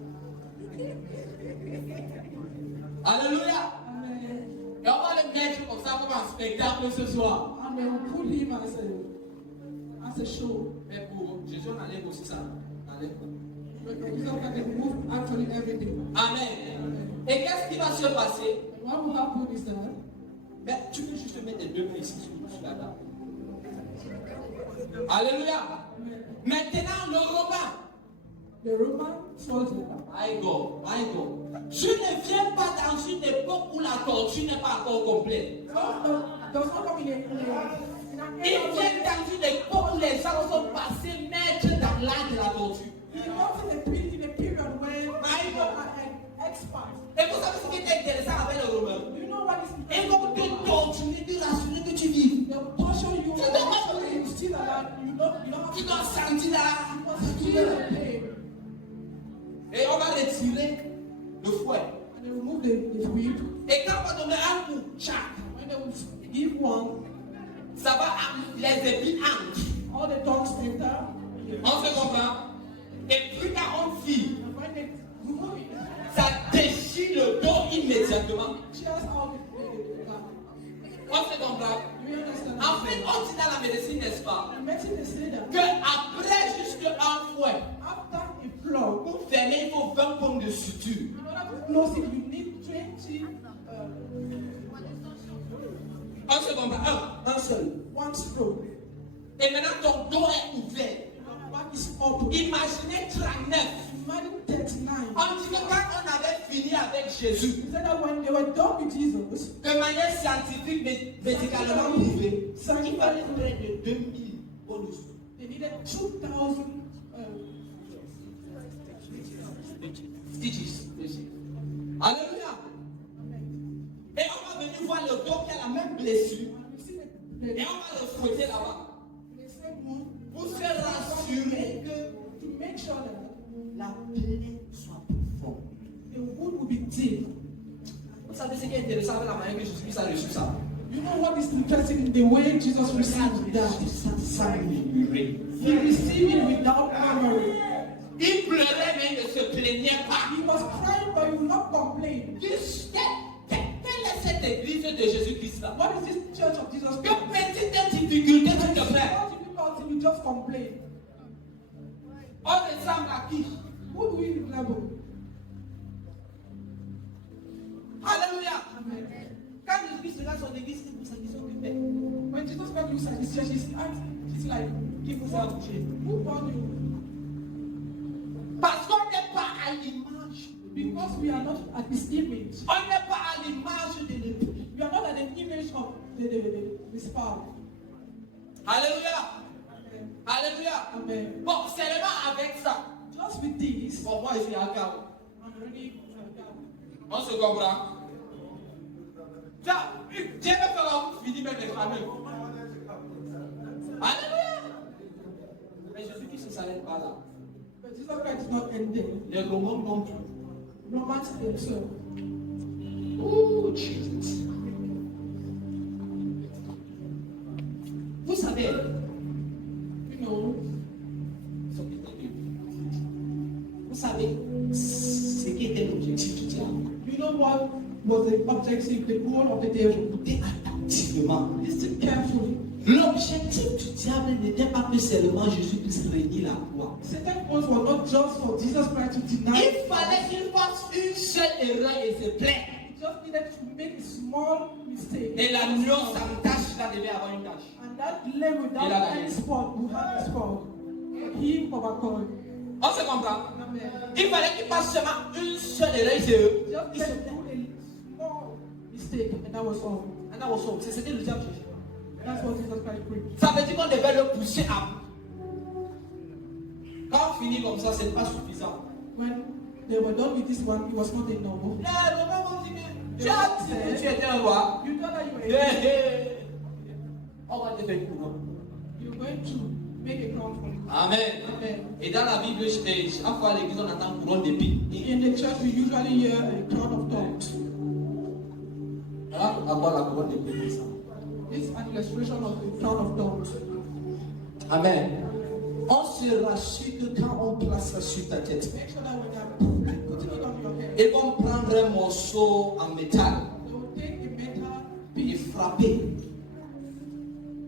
Alléluia. Amen. Et on va le mettre comme ça comme un spectacle ce soir. And they will put him as a show. Mais pour Jésus, on enlève aussi ça. On enlève. But Jesus can remove actually everything. Amen. Et qu'est-ce qui va se passer? And what will happen is that Ben, tu peux juste mettre les deux mains ici sur la table. Alléluia. Maintenant, le Romain. the Roman soldier My God. Je ne viens pas dans une époque où la torture n'est pas encore complète. does not come in Il vient dans une époque où les gens sont passés maîtres dans l'art de la torture. he comes in a period where My people God. are experts. Et vous savez ce qui est intéressant avec le Romain? Do you know what is Ils vont te torturer, te rassurer que tu vis. they will torture you Tu dois pas and you still alive. You don't have Tu to dois sentir là. you must feel the pain. Et on va retirer le fouet. And they remove the whip. Et quand on va donner un coup, tchac, When they will give one, ça va, les épines entrent. all the tongues enter. On se comprend? Et puis quand on file, And when they remove it, ça déchire le dos immédiatement. tears out the gum. On se comprend? Do you understand? En fait, on dit dans la médecine, n'est-ce pas, The medicine they say that que après juste un fouet, after a flow, pour fermer, il faut 20 pommes de suture. in order to close it, you need 20 On se comprend? Un seul. one stroke. Et maintenant, ton dos est ouvert. Your back is open. Imaginez 39. Imagine 39. On dit que quand on avait fini avec Jésus, He said that when they were done with Jesus, de manière scientifique, médicalement prouvée, il fallait près de 2000 bonus. they needed 2,000 Stitches. Alléluia. Et on va venir voir le dos qui a la même blessure. and you see Et on va le fouetter là-bas. the same wound Pour se rassurer que to make sure that la plaie soit profonde. the wound will be deep. Vous savez ce qui est intéressant avec la manière que Jésus a reçu ça? You know what is interesting in the way Jesus received that? Ça murmurait. He received it without murmuring. Il pleurait mais il ne se plaignait pas. He was crying, but he would not complain. Quelle est cette église de Jésus-Christ? Christ-là? What is this church of Jesus Que Christ? petite difficulté tu te plains. How difficult you just complain? On ressemble à qui? Who do we resemble? Alléluia. Amen. Quand Jésus-Christ regarde son église, c'est pour ça qu'ils sont occupés. When Jesus Christ looks at his church, he's like, Qui vous a touché? who born you? Parce qu'on n'est pas à l'image. Because we are not at his image. On n'est pas à l'image de l'époux. We are not at the image of the spouse. Alléluia. Amen. Alléluia. Amen. Bon, seulement avec ça. Just with this, Pour moi, je suis à chaos. I'm already On se comprend. Tiens, Dieu va faire la route, finit même les familles. Alléluia. Mais Jésus-Christ ne s'arrête pas là. But Jesus Christ is not ending. Les Romains non plus. Romans himself. Oh, Jesus. Vous savez, You know, vous savez ce qui était l'objectif du diable. you know what was the objective, the goal of the devil? Écoutez attentivement. Listen carefully. L'objectif du diable n'était pas que seulement Jésus-Christ régnait la croix. Satan's goals were not just for Jesus Christ to deny. Il fallait qu'il fasse une seule erreur et se plaît. He just needed to make a small mistake. Et la nuance sans tache, là devait avoir une tache. And that level, Il a that gagné. any spot will have a spot. He overcome. On se comprend? Amen. Il fallait qu'il fasse seulement une seule erreur et se Just il se let him plaît. do a small mistake, and that was all. And that was all. C'était le diable. That's what Jesus Christ preached. Ça veut dire qu'on devait le pousser à bout. Quand on finit comme ça, ce n'est pas suffisant. When they were done with this one, it was not enough. Les Romains vont dire que tu as dit que tu étais un roi. You thought that you were Hé, hé. On va te faire une couronne. you're going to make a crown for you. Amen. Amen. Et dans la Bible, chaque fois à l'église, on entend couronne d'épines. In the church, we usually hear a crown of thorns. Voilà pourquoi la couronne d'épines est ça. This is an illustration of the crown of thorns. Amen. On se rassure que quand on place ça sur ta tête, Make sure that when they are putting it on your head, ils vont prendre un morceau en métal they will take a metal et frapper.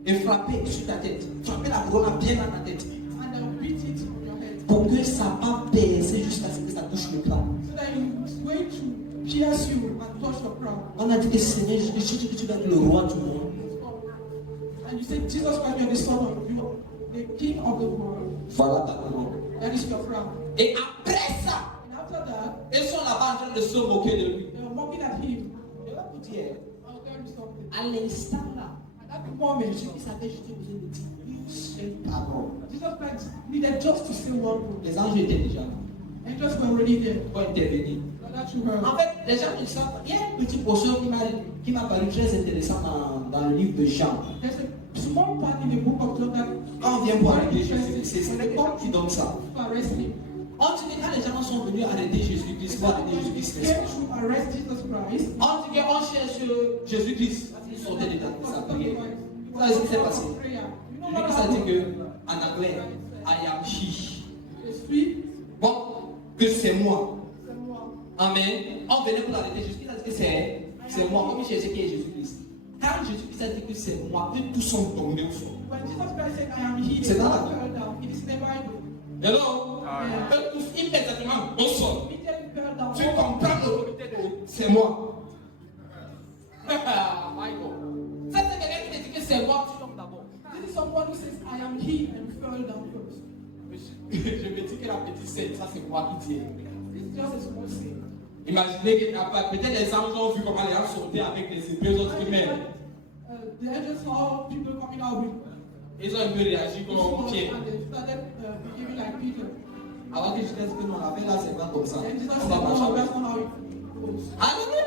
Et frapper sur ta tête. Frapper la couronne bien dans ta tête. and they'll beat it on your head. Pour que ça va percer jusqu'à ce que ça touche le crâne. So that it's going to pierce you and touch your crown. On a dit que Seigneur Jésus, que tu vas être le roi du monde. And you say, Jesus Christ, you are the Son of you, the King of the world. Voilà ta couronne. That is your crown. Et après ça, And after that, ils sont là-bas en train de se moquer de lui. they are mocking at him. Je vais vous dire, I'll tell you something. à l'instant là, At that moment, Jésus-Christ avait juste besoin de dire une seule parole. Jesus Christ needed just to say one word. Les anges étaient déjà là Angels were already there. pour intervenir. So that you heard. En fait, les gens ne savent pas. Il y a une petite portion qui m'a paru très intéressante dans le livre de Jean. There's a small part in the book of John that Quand on vient pour very arrêter interesting. Jésus-Christ, c'est les gens qui donnent ça. To arrest him. On dit que quand les gens sont venus arrêter Jésus-Christ, pour arrêter Jésus-Christ, n'est-ce Came pas? to arrest Jesus Christ. On dit qu'on cherche Jésus-Christ. Il sortait de sa prière. Vous savez ce qui s'est passé? Jésus-Christ a dit que, en anglais, I am he. Je suis Bon, que c'est moi. c'est moi. Amen. On venait pour l'arrêter. Jésus-Christ a dit que c'est moi. Comme il cherchait qui est Jésus-Christ. Quand Jésus-Christ a dit que c'est moi, eux tous sont tombés au sol. When Jesus Christ said, I am he, C'est they dans all la- fell down. It is in the Bible. Hello? Eux tous immédiatement au sol. Immediately fell down. Tu comprends l'autorité de c'est moi. Michael. Ça c'est quelqu'un qui te dit que c'est moi, tu tombes d'abord. This is someone who says, I am he, and fell down first. Je me dis que la petite scène, ça c'est moi qui dis. This is just a small sin. Imaginez que peut-être les anges ont vu comment les gens sautaient avec les épées, les autres qui mènent. The angels saw people coming out with Ils ont un peu réagi comme swords, ok. and they started behaving like Peter. Avant que je dise que non, la fait là, c'est pas comme ça. And Jesus On said, va no, marcher. that's not how it goes. Alléluia.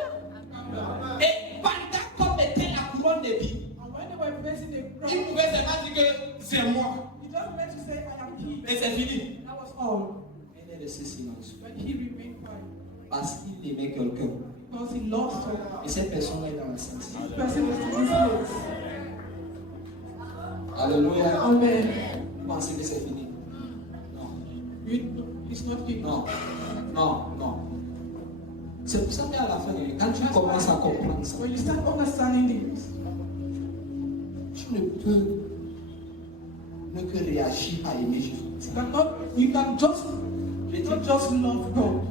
Et pendant qu'on mettait la couronne des billes, And when they were facing the ils crown, pouvaient seulement dire que c'est moi. he just meant to say, I am he. Et c'est fini. That was all. Il est resté silencieux. But he remained quiet Parce qu'il aimait quelqu'un. because he lost her. Et cette personne est dans la sainte. This person was in his place. Alléluia. Amen. Vous pensez que c'est fini? Non. It's not finished. Non. Non. Non. C'est pour ça qu'à la fin, quand tu commences à comprendre ça, When you start understanding this, tu ne peux que réagir à aimer Jésus. you can just not just love God.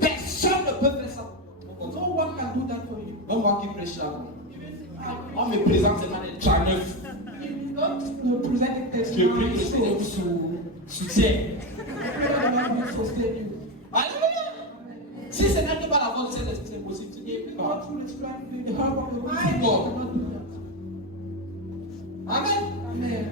Personne ne peut faire ça. No one can do that for you. Même moi qui prêche là, Even on me présente seulement les 39. if you don't present a Je prie que testimony, le Seigneur soutienne. Alléluia. Si ce n'est pas la bonne scène, c'est impossible. Amen. Amen.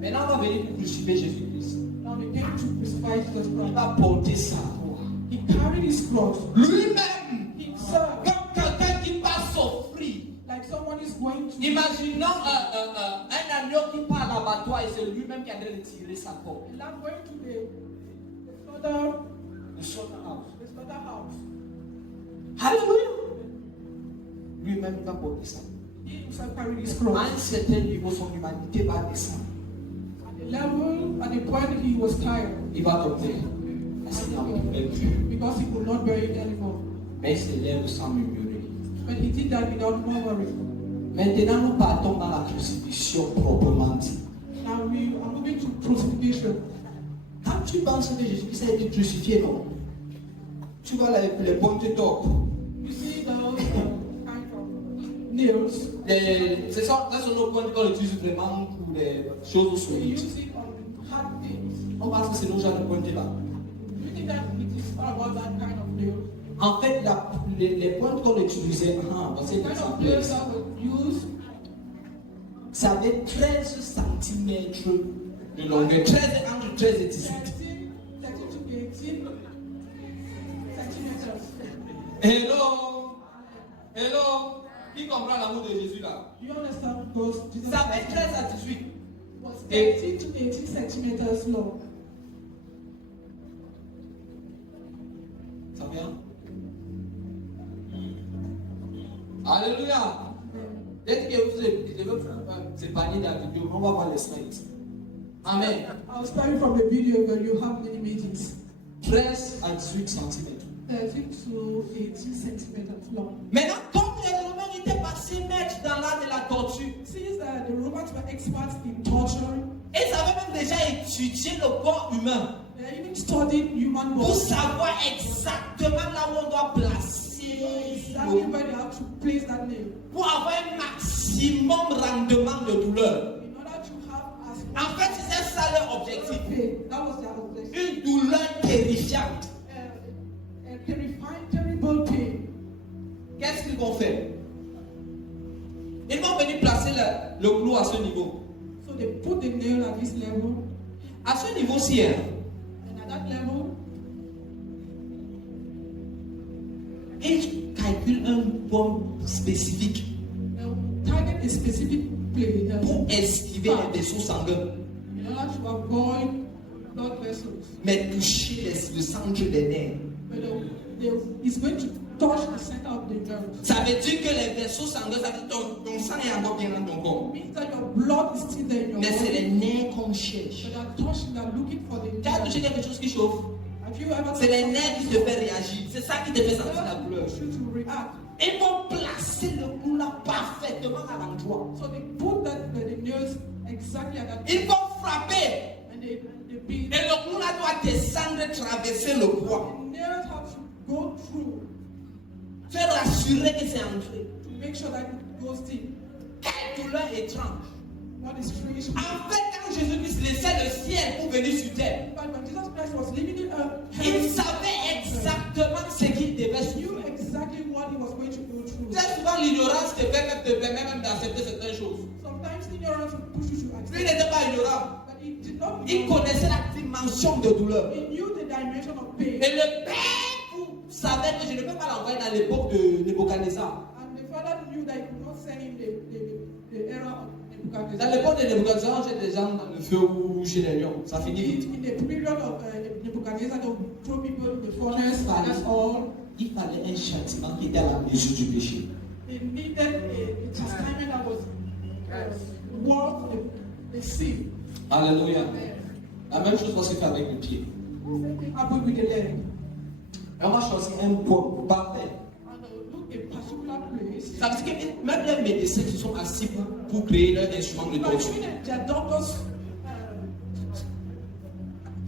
Maintenant, on va venir pour crucifier Jésus-Christ. Now they came to crucify Jesus Il Christ. va porter sa croix. He carried his cross Lui-même, himself, comme quelqu'un qui va s'offrir. like someone is going to. Imaginons un agneau qui part à l'abattoir et c'est lui-même qui est en train de tirer sa corde. A lamb going to the slaughterhouse. Alléluia. Lui-même il va porter ça. He himself carried his À cross. un certain niveau, son humanité va descendre. At the point he was tired, Il va tomber. Seigneur, because he could not bear it anymore. mais il se lève sans murmurer. But he did that without murmuring. Maintenant, nous partons dans la crucifixion proprement dit. Now we are moving to crucifixion. Quand tu penses que Jésus-Christ a été crucifié, non? Tu vois les pointes d'or. You see those kind of nails. Ce sont nos pointes qu'on utilise vraiment pour les choses We solides. use it on hard things. On pense que c'est nos genres de pointes là. Do you think that it is all about that kind of nail? En fait, les pointes qu'on utilisait dans The cet kind of exemple, nails that were used, ça avait 13 cm de longueur. 13 entre 13 et 18. 13 to 18 centimeters. Hello! Hello! Qui comprend l'amour de Jésus là? Do you understand? Because Jesus Ça fait 13 à 18. was 13 to 18 centimeters long. Ça vient? Alléluia! Dès que vous vous épargnez de la vidéo, on va voir les slides. Amen. I'll start you from the video where you have many meetings. 13 à 18 cm. 13 to 18 centimeters long. Maintenant, comme les Romains étaient passés maîtres dans l'art de la torture, Since the Romans were experts in torturing, ils avaient même déjà étudié le corps humain they even studied human pour bodies. savoir exactement là où on doit placer Exactly where they have to place that nail. pour avoir un maximum rendement de douleur. In order to have as En fait, c'est ça leur objectif. pain. That was their objective. Une douleur terrifiante. A terrifying, terrible pain. Qu'est-ce qu'ils vont faire? Ils vont venir placer le clou à ce niveau. So they put the nail at this level, À ce niveau-ci, hein, and at that level, ils calculent un point spécifique they'll target a specific place pour esquiver les vaisseaux sanguins, in order to avoid blood vessels. mais toucher le centre des nerfs. But it's going to touch the center of the nerve. Ça veut dire que les vaisseaux sanguins, ça veut dire que ton sang est encore bien dans ton corps. It means that your blood is still there in your Mais c'est body. les nerfs qu'on cherche. But they're touching, they're looking for the Tu as nerve. touché quelque chose qui chauffe. Have you ever C'est les nerfs qui te font réagir. C'est ça qui te fait sentir la douleur. push you to react? Ils vont placer le clou là parfaitement à l'endroit. So they put the nails exactly at that Ils vont frapper. and they beat. Et le clou là doit descendre, traverser le poids. The nails have to go through Faire assurer que c'est entré. to make sure that it goes in. Quelle douleur étrange. What is strange? En fait, quand Jésus-Christ laissait le ciel pour venir sur terre, But when Jesus Christ was living in earth, il savait exactement ce qu'il devait he knew suivre. exactly what he was going to go through. Très souvent, l'ignorance te permet même d'accepter certaines choses. Sometimes ignorance will push you to Lui accept. n'était pas ignorant. But he did not Il know. connaissait la dimension de douleur. He knew the dimension of pain. Et le Père savait que je ne peux pas l'envoyer dans l'époque de Nebuchadnezzar. And the father knew that he could not send him the era of Dans Nebuchadnezzar. l'époque de Nebuchadnezzar, on jette des gens dans le feu ou chez les lions. Ça finit vite. In the period of Nebuchadnezzar, they would throw people in the furnace, and that's all. Il fallait un châtiment qui était à la mesure du péché. They needed a chastisement that was worth the sin. Alléluia. La même chose va se faire avec le pied. Same thing happened with the leg. Et on va choisir un point parfait. and look a particular place. Ça veut dire que même les médecins qui sont assis pour créer leur instrument de But torture. even their doctors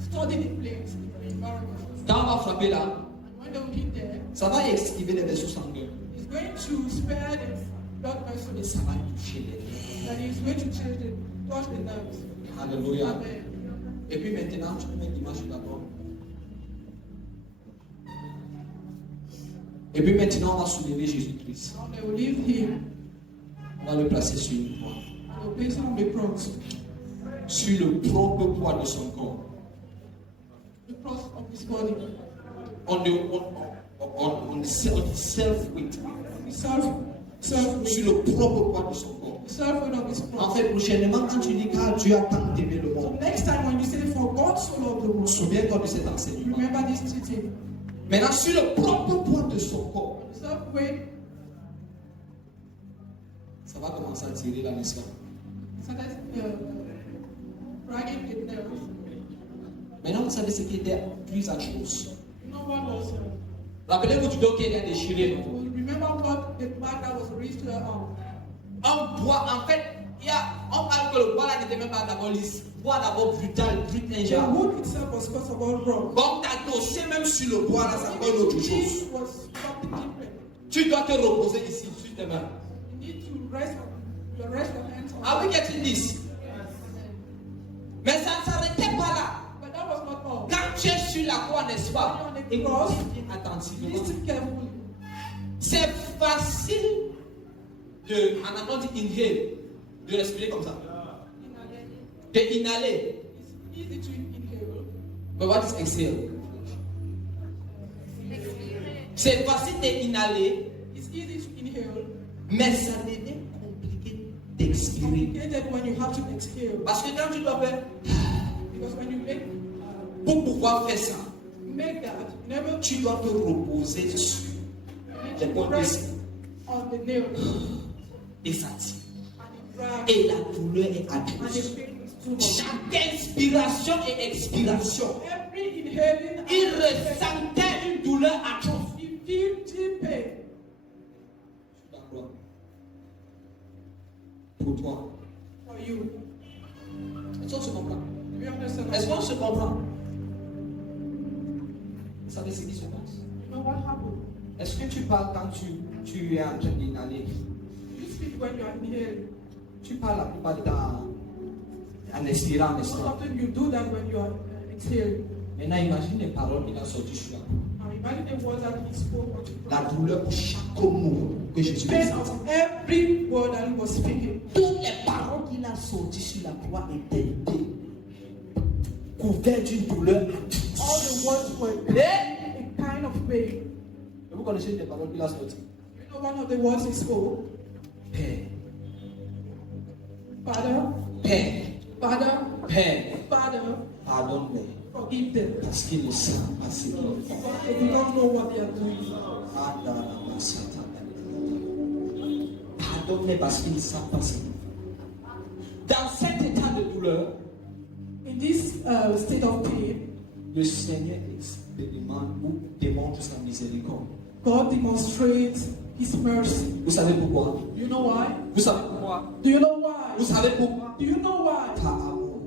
study the place, the environment. Quand on va frapper là, And when they will hit there, ça va esquiver les vaisseaux sanguins. it's going to spare the blood Et vessels. ça va toucher les nerfs. That is going to touch the nerves. Alléluia. Amen. Et puis maintenant, tu peux mettre l'image d'abord. Et puis maintenant, on va soulever Jésus-Christ. Now they will leave him On va le placer sur une croix. and place him on the cross. Sur le propre poids de son corps. The cross of his body. On dit self-weight. Self Sur le propre poids de son corps. weight of his En cross. fait, prochainement, quand tu dis car Dieu a tant aimé le So monde, next time when you say for God so loved the world, souviens-toi de cet enseignement. remember this teaching. Maintenant, sur le propre poids de son corps, Self weight ça va commencer à tirer là, n'est-ce pas? started dragging the nerves. Maintenant, vous savez ce qui était plus atroce. No one was. Rappelez-vous du dos qui a déchiré. Remember what the mark that was raised to her arm. Un bois, en fait, on parle que le bois là n'était même pas d'abord lisse. Bois d'abord brutal, brut The ingénieur. wood itself was first of all wrong. Comme t'adossé même sur le bois là, c'est encore une autre chose. This was something different. Tu dois te reposer ici, sur tes mains. You need to rest your hands on. Are we getting this? Mais ça ne s'arrêtait pas là. But that was not all. Quand tu es sur la croix, n'est-ce pas? Écoutez bien attentivement. Listen carefully. C'est facile de, en anglais on dit inhale, de respirer comme ça. De inhaler. It's easy to inhale. But what is exhale? C'est facile d'inhaler, It's easy to inhale. mais ça devient compliqué d'expirer. Complicated when you have to exhale. Parce que quand tu dois faire, Because when you pour pouvoir faire ça, make that, you never tu dois te reposer dessus. need Les to points rest ici. on the nail. Et ça tire. And it drags. Et la douleur est And the atroce. pain is too much. Chaque inspiration et expiration, Every inhaling, il ressentait une douleur atroce. you feel deep pain. Sur la croix. Pour toi. For you. Est-ce qu'on se comprend? Do you understand? Est-ce qu'on se comprend? Vous savez ce qui se passe? You know what happened? Est-ce que tu parles quand tu es en train d'inhaler? You speak when you are inhaling. Tu parles la plupart du temps en expirant, n'est-ce Most pas? often you do that when you are exhaling. Maintenant, imagine les paroles qu'il a sorties sur la croix. Now imagine the words that he spoke on the La cross. douleur pour chaque mot que Jésus a Pain dit. of every word that he was speaking. Toutes les paroles qu'il a sorties sur la croix étaient couvertes d'une douleur. All the words were Et a kind of pain. vous connaissez les paroles qu'il a sorties? You know one of the words he spoke? Père, Father, Père, Father, Père, Father, pardonne-les forgive them. parce qu'ils ne savent pas ce qu'ils font. Because they do not know what they are doing. Pardonne-les parce qu'ils ne savent pas ce qu'ils font. Dans cet état de douleur, In this state of pain, le Seigneur expérimente ou démontre sa miséricorde. God demonstrates his mercy. Vous savez pourquoi? Do you know why? Vous savez pourquoi? Do you know why? Vous savez pourquoi? Do you know why? Par amour.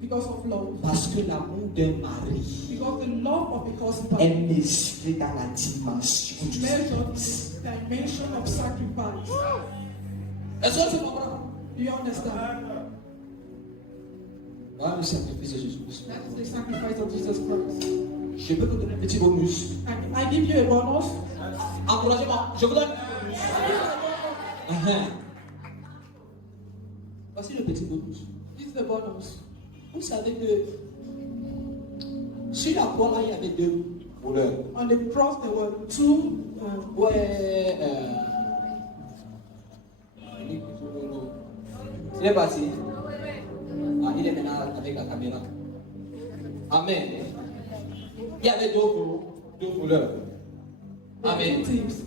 Because of love. Parce que l'amour d'un mari Because the love of a husband est mesuré dans la dimension du measured sacrifice. in the dimension of sacrifice. Est-ce que tu comprends? Do you understand? Voilà le sacrifice de Jésus-Christ. That is the sacrifice of Jesus Christ. Je peux vous donner un petit bonus. And I give you a bonus. Encouragez-moi. Je vous donne un petit bonus. Voici le petit bonus. This is the bonus. Vous savez que sur la croix, là, il y avait deux voleurs. On the cross there were two. Ouais. Il est parti. Ah, il est maintenant avec la caméra. Amen. Il y avait deux voleurs. Amen. Thieves.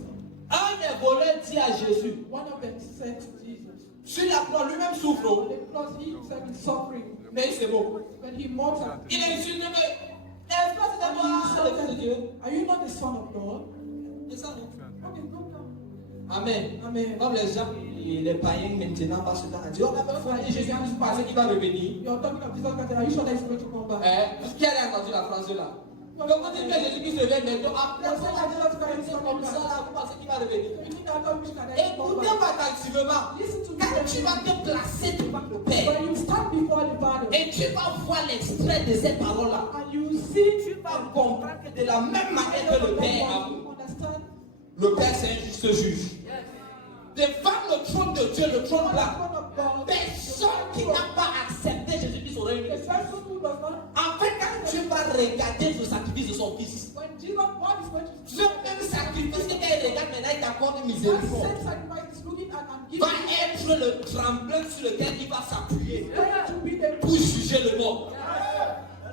Un des voleurs dit à Jésus, One of them said to Jesus, sur la croix, lui-même souffre. on the cross he himself is suffering, Mais c'est bon. but he mocks her. Il est insulté, mais Est-ce que c'est And he moi le Fils de Dieu? said, are you not the son of God? C'est ça, non? Okay, go down. Amen. Amen. Comme les gens, les païens maintenant passent ce temps à dire, on a besoin de Jésus, vous pensez qu'il va revenir? You're talking of Jesus Christ. Are you sure that he's going to come back? Qui a entendu la phrase là? Donc quand il dit Jésus qui se réveille maintenant, après ça, comme ça, là, vous pensez qu'il va revenir? So you think I don't wish that I come Écoutez back? pas activement. Listen to me. Quand tu vas te placer devant le Père When you stand before the Father et tu vas voir l'extrait de ces paroles-là, and you see, tu vas comprendre que de la même manière que le Père a you understand. le Père c'est un juste juge. Devant le trône de Dieu, le trône The blanc, Son of God. personne qui n'a pas accepté Jésus-Christ aurait une The person who does not. En fait, quand tu vas regarder le sacrifice de son fils, When Jesus, God is going to. ce même sacrifice que tu regardes maintenant, il t'accorde That miséricorde, same sacrifice is looking at and giving. va être le tremplin sur lequel il va s'appuyer Going to be the. pour juger le monde.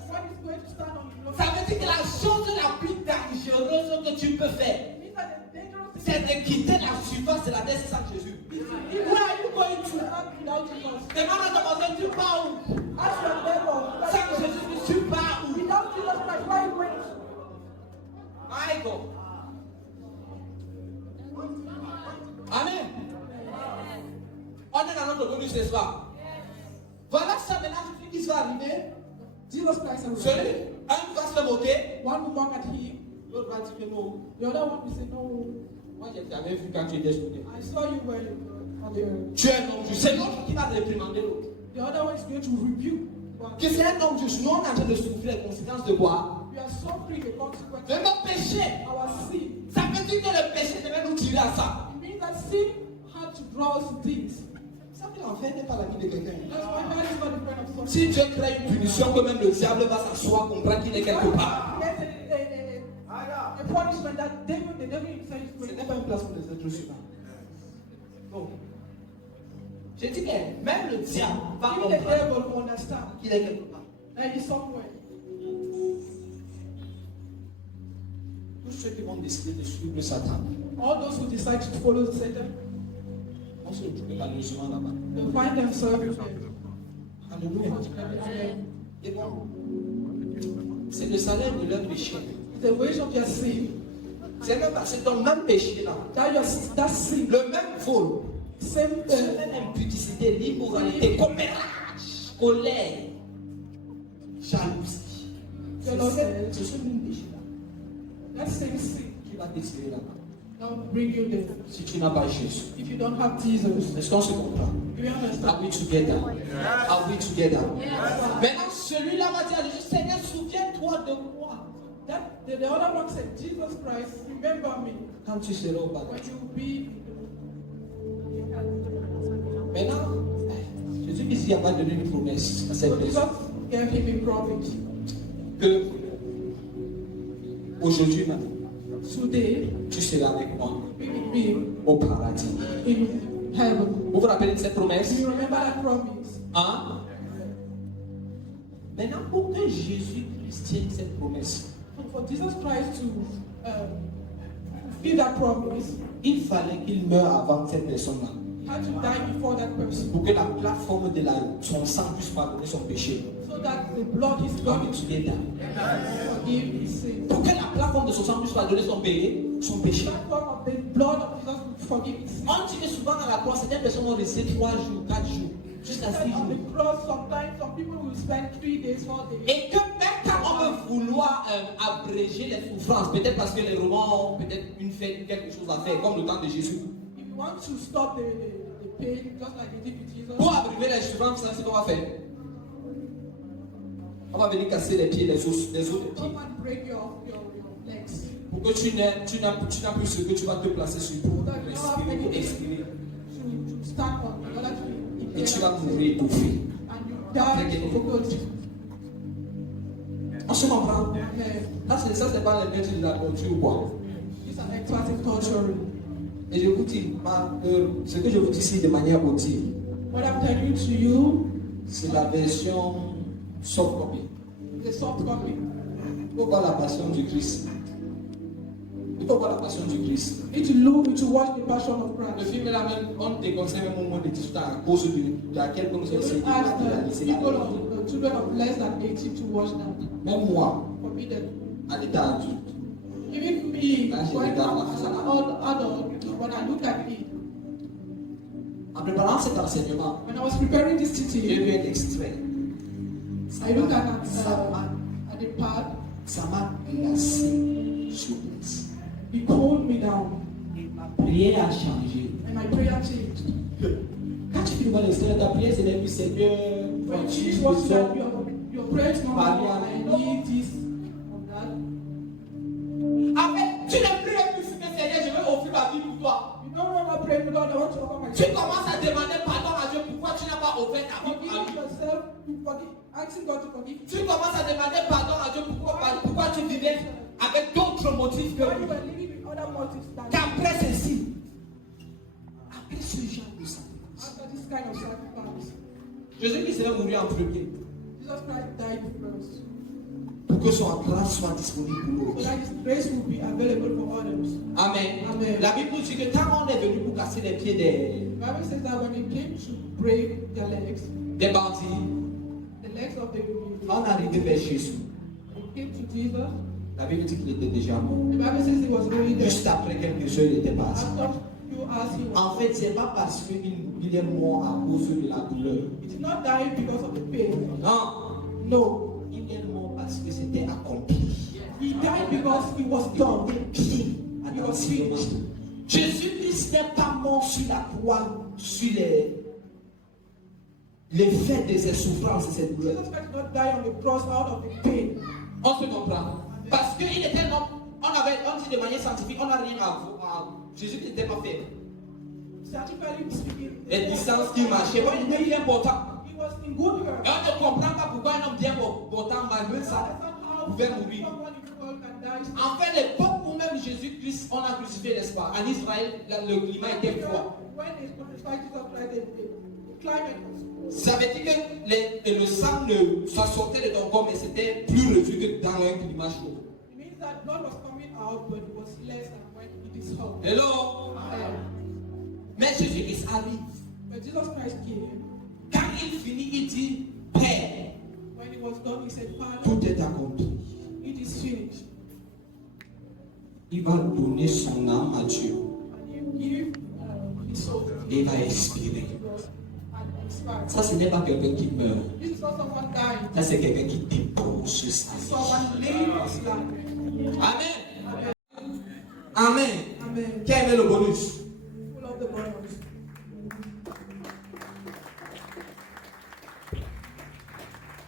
When he's going to stand on the. Ça veut dire que la chose la plus dangereuse que tu peux faire, It means that the dangerous thing c'est de quitter la surface de la terre sans Jésus. is where are you going to have without Jesus? Demande à ton voisin, tu pars où? Ask your neighbor. Sans Jésus, tu pars où? Without Jesus Christ, where are you going to? My God. Amen. On est dans notre bonus ce soir. Voilà ça maintenant, ce qui va arriver. Jesus Christ and Celui, un va se moquer, one will mock at him, l'autre va dire que non. the other one will say, no, Moi, je t'avais vu quand tu étais sur terre. I saw you when on the earth. Tu es un homme juste. C'est l'autre qui va réprimander l'autre. The other one is going to rebuke one. Que c'est un homme juste. Nous, on est en train de souffrir les conséquences de quoi? We are suffering the consequences De nos péchés. of our sin. Ça veut dire que le péché devait nous tirer à ça. It means that sin had to draw us to this. Ça veut dire l'enfer n'est pas l'ami de quelqu'un. That's why God is not the friend of someone. Si Dieu crée une punition, que même le diable va s'asseoir, comprendre qu'il est quelque part. There's a punishment that the devil himself is Ce going n'est pas une place pour les êtres humains. Non. J'ai dit que même le diable va Even the comprendre devil will understand qu'il est quelque part. that he's somewhere. Tous ceux qui vont décider de suivre Satan, All those who decide to follow Satan, on se retrouve malheureusement là-bas. they'll find themselves there. Alléluia. Amen. Et bon, c'est le salaire de leur péché. The wage of your sin, C'est même pas, c'est ton même péché là. that sin, Le même vol, same la même impudicité, l'immoralité, commérage, colère, jalousie. C'est ce même péché là that same sin, qui va t'expirer là-bas. that will bring you there. Si tu n'as pas Jésus. If you don't have Jesus, Est-ce qu'on se comprend? do you understand? Are we together? Are we together? Maintenant, celui-là va dire à Jésus, Seigneur, souviens-toi de moi. The other one said, Jesus Christ, remember me Quand tu seras au when paradis. you be. Maintenant, Jésus ici a pas donné une promesse à cette So Jesus personne. gave him a promise. Que aujourd'hui, maintenant, Today, tu seras avec moi be with me au paradis. in heaven. Vous vous rappelez de cette promesse? Do you remember that promise? Hein? Maintenant, pour que Jésus-Christ tienne cette promesse, For Jesus Christ to fulfill that promise, il fallait qu'il meure avant cette personne-là. he had to die before that person, Pour que la plateforme de son sang puisse pardonner son péché. so that the blood is Are going we to together? forgive his sin. Pour que la plateforme de son sang puisse pardonner son péché. That form of the blood of Jesus will forgive his sin. On dit que souvent à la croix, certaines personnes vont rester 3 jours, 4 jours, jusqu'à 6 On jours. the cross, sometimes some people will spend 3 days, 4 days. Et que même quand on veut vouloir abréger les souffrances, peut-être parce que les Romains ont peut-être une fête, quelque chose à faire, comme le temps de Jésus. If you want to stop the pain, just like they did with Jesus, Pour abréger les souffrances, c'est ce qu'on va faire. On va venir casser les pieds, les os des pieds. come and break your legs. Pour que tu n'as plus ce que tu vas te placer sur pour So that you don't have respirer, pour anything expirer. to stand on in order to Et tu vas inhale mourir étouffé. and you die suffocated. On se comprend? Amen. Là, ça, c'est pas les maîtres de la torture ou quoi. These are experts torturing. Et je vous dis, ce que je vous dis ici de manière audible, What I'm telling to you c'est la version soft copy. is a soft copy. Faut voir la passion du Christ. Il faut voir la passion du Christ. You need to look, you need to watch the passion of Le Christ. film est là même, on te conseille même au moins de discuter à cause de laquelle comme So c'est don't ask the la people of the children of less than 18 to watch that. Même moi, Forbidden. à l'état adulte, Even me, Là, je when regarde I'm la as an façon. adult, when I look at it, en préparant cet enseignement, when I was preparing this j'ai teaching, vu un extrait. I looked Ça at the pad. m'a glacé sur place. He pulled me down, Et ma prière a changé. and my prayer changed. Quand tu finis l'extrait, ta prière c'est le Seigneur, When tu you as watch besoin. that, your prayer is not I need this or that. En fait, tu ne pries plus, Seigneur, je vais offrir ma vie pour toi. You don't want to pray to God, I want to offer my Tu commences à demander pardon à Dieu pourquoi tu n'as pas offert ta vie pour Forgiving lui. yourself, asking God to forgive you. Tu commences à demander pardon à Dieu pourquoi tu vivais avec d'autres motifs que When you lui. were living with other motives than Qu'après ceci, après ce genre de sacrifice, after this kind of sacrifice, Jésus-Christ serait mourir en premier Jesus Christ died first, pour que son grâce soit disponible pour so nous. that His grace will be available for others. Amen. Amen. La Bible dit que quand on est venu pour casser les pieds The Bible says that when He came to break their legs, des bandits, the legs of the on est arrivé vers Jésus. He came to Jesus. La Bible dit qu'il était déjà mort. The Bible says He was already dead. Juste après quelques heures, il était parti. After few hours, He was. En fait, ce n'est pas parce qu'il est mort à cause de la douleur. He did not die because of the pain. Non. No, Il est mort parce que c'était accompli. He died because He was done. Pied à l'enseignement. Jésus-Christ n'est pas mort sur la croix, sur les faits de ses souffrances et ses douleurs. Jesus Christ did not die on the cross out of the pain. On se comprend. Parce qu'il était non, on dit de manière scientifique, on n'a rien à voir. Jésus n'était pas faible. Scientifically speaking, Les distances qu'il marchait, bon, il était bien portant. He was in good health. Et on ne comprend pas pourquoi un homme bien portant, malgré ça, pouvait mourir. Someone in the world can die. En fait, l'époque où même Jésus-Christ, on a crucifié, n'est-ce pas? En Israël, le climat était froid. When they crucified Jesus Christ, the climate was Ça veut dire que le sang, ça sortait de ton corps, mais c'était plus réduit que dans un climat chaud. It means that blood was coming out, but it was less than when it is hot. Hello? Mais Jésus-Christ arrive. But Jesus Christ came. Quand il finit, il dit, Père, When it was done, He said, Father, tout est accompli. it is finished. Il va donner son âme à Dieu. And He give His soul to Et il va Jesus expirer. and expire. Ça, ce n'est pas quelqu'un qui meurt. This is not someone dying. Ça, c'est quelqu'un qui dépose sa vie. Someone living His life. Amen. Amen. Amen. Amen. Quel est le bonus? Full of the bonus.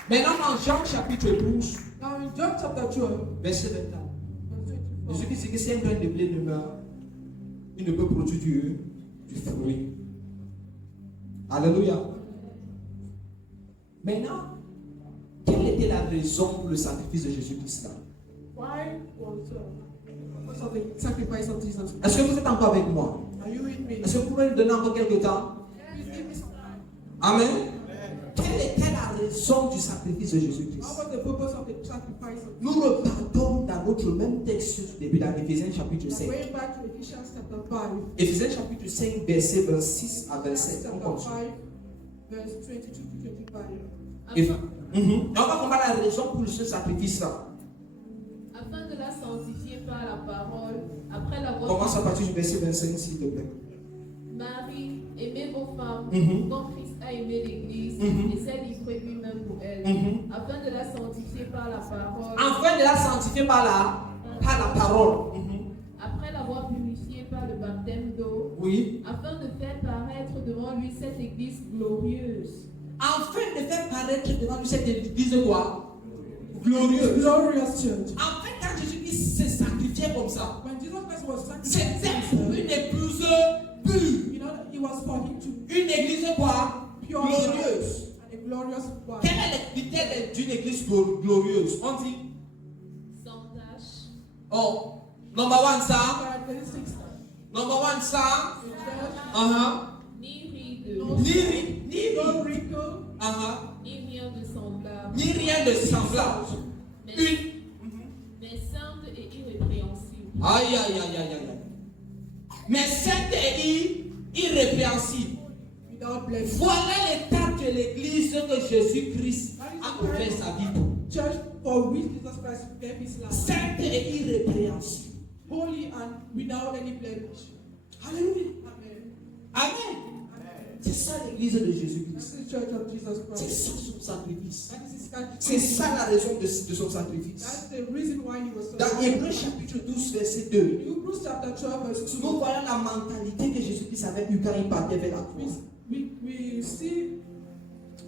Maintenant, dans Jean chapitre 12, Now in John chapter 12, verset 21, verse 24, Jésus dit que si un grain de blé ne meurt, il ne peut produire du fruit. Alléluia. Maintenant, quelle était la raison pour le sacrifice de Jésus-Christ là? why was because of the sacrifice of Jesus? Est-ce que vous êtes encore avec moi? Are you with me? Est-ce que vous pouvez me donner encore quelques temps? Please give me some time. Amen. Quelle était la raison du sacrifice de What Jésus-Christ? was the purpose of the sacrifice of Nous repartons dans notre même texte du début, dans Éphésiens chapitre 5. Going back to Ephesians chapter 5. Éphésiens chapitre 5, verset 26 à 27. On Chapter continue. 5, verse 22 to 25. Et Afin, on va comprendre la raison pour ce sacrifice-là. afin de la sanctifier par la parole, après l'avoir Commence à partir du verset 25, s'il te plaît. Marie, aimez vos femmes, Mhm. comme Christ a aimé l'Église Mhm. et s'est livré lui-même pour elle, Mhm. afin de la sanctifier par la parole, Afin de la sanctifier par la parole. après l'avoir purifiée par le baptême d'eau, Oui. afin de faire paraître devant lui cette Église glorieuse, Afin de faire paraître devant nous cette église quoi? Glorieuse. Glorious church. En fait, quand Jésus-Christ s'est sacrifié comme ça, When Jesus Christ was c'était sacrificed, pour une épouse pure. you know, it was for him to Une église quoi? pure Glorieuse. and a glorious wife. Quel est le critère d'une église glorieuse? On dit, sans tache, oh, number one, ça. Characteristics. Number one, ça. The church, ni ride, no wrinkle, ni rien de semblable, ni rien de semblable. mais, Une. mais sainte et irrépréhensible. Aïe, aïe, aïe, aïe, aïe. Mais sainte et irrépréhensible. without blemish. Voilà l'état de l'église que Jésus-Christ a ouvert sa vie pour. Church for which Jesus Christ gave his life. Sainte et irrépréhensible. Holy and without any blemish. Alléluia. Amen. Amen. Amen. C'est ça l'église de That's Jésus-Christ. the church of Jesus C'est Christ. ça son sacrifice. That is his sacrifice. C'est ça la raison de son sacrifice. That's the reason why he was Dans Hébreux chapitre 12, verset 2, Hebrews chapter 12 verse 2. nous voyons la mentalité que Jésus-Christ avait eue quand il partait vers la croix. We see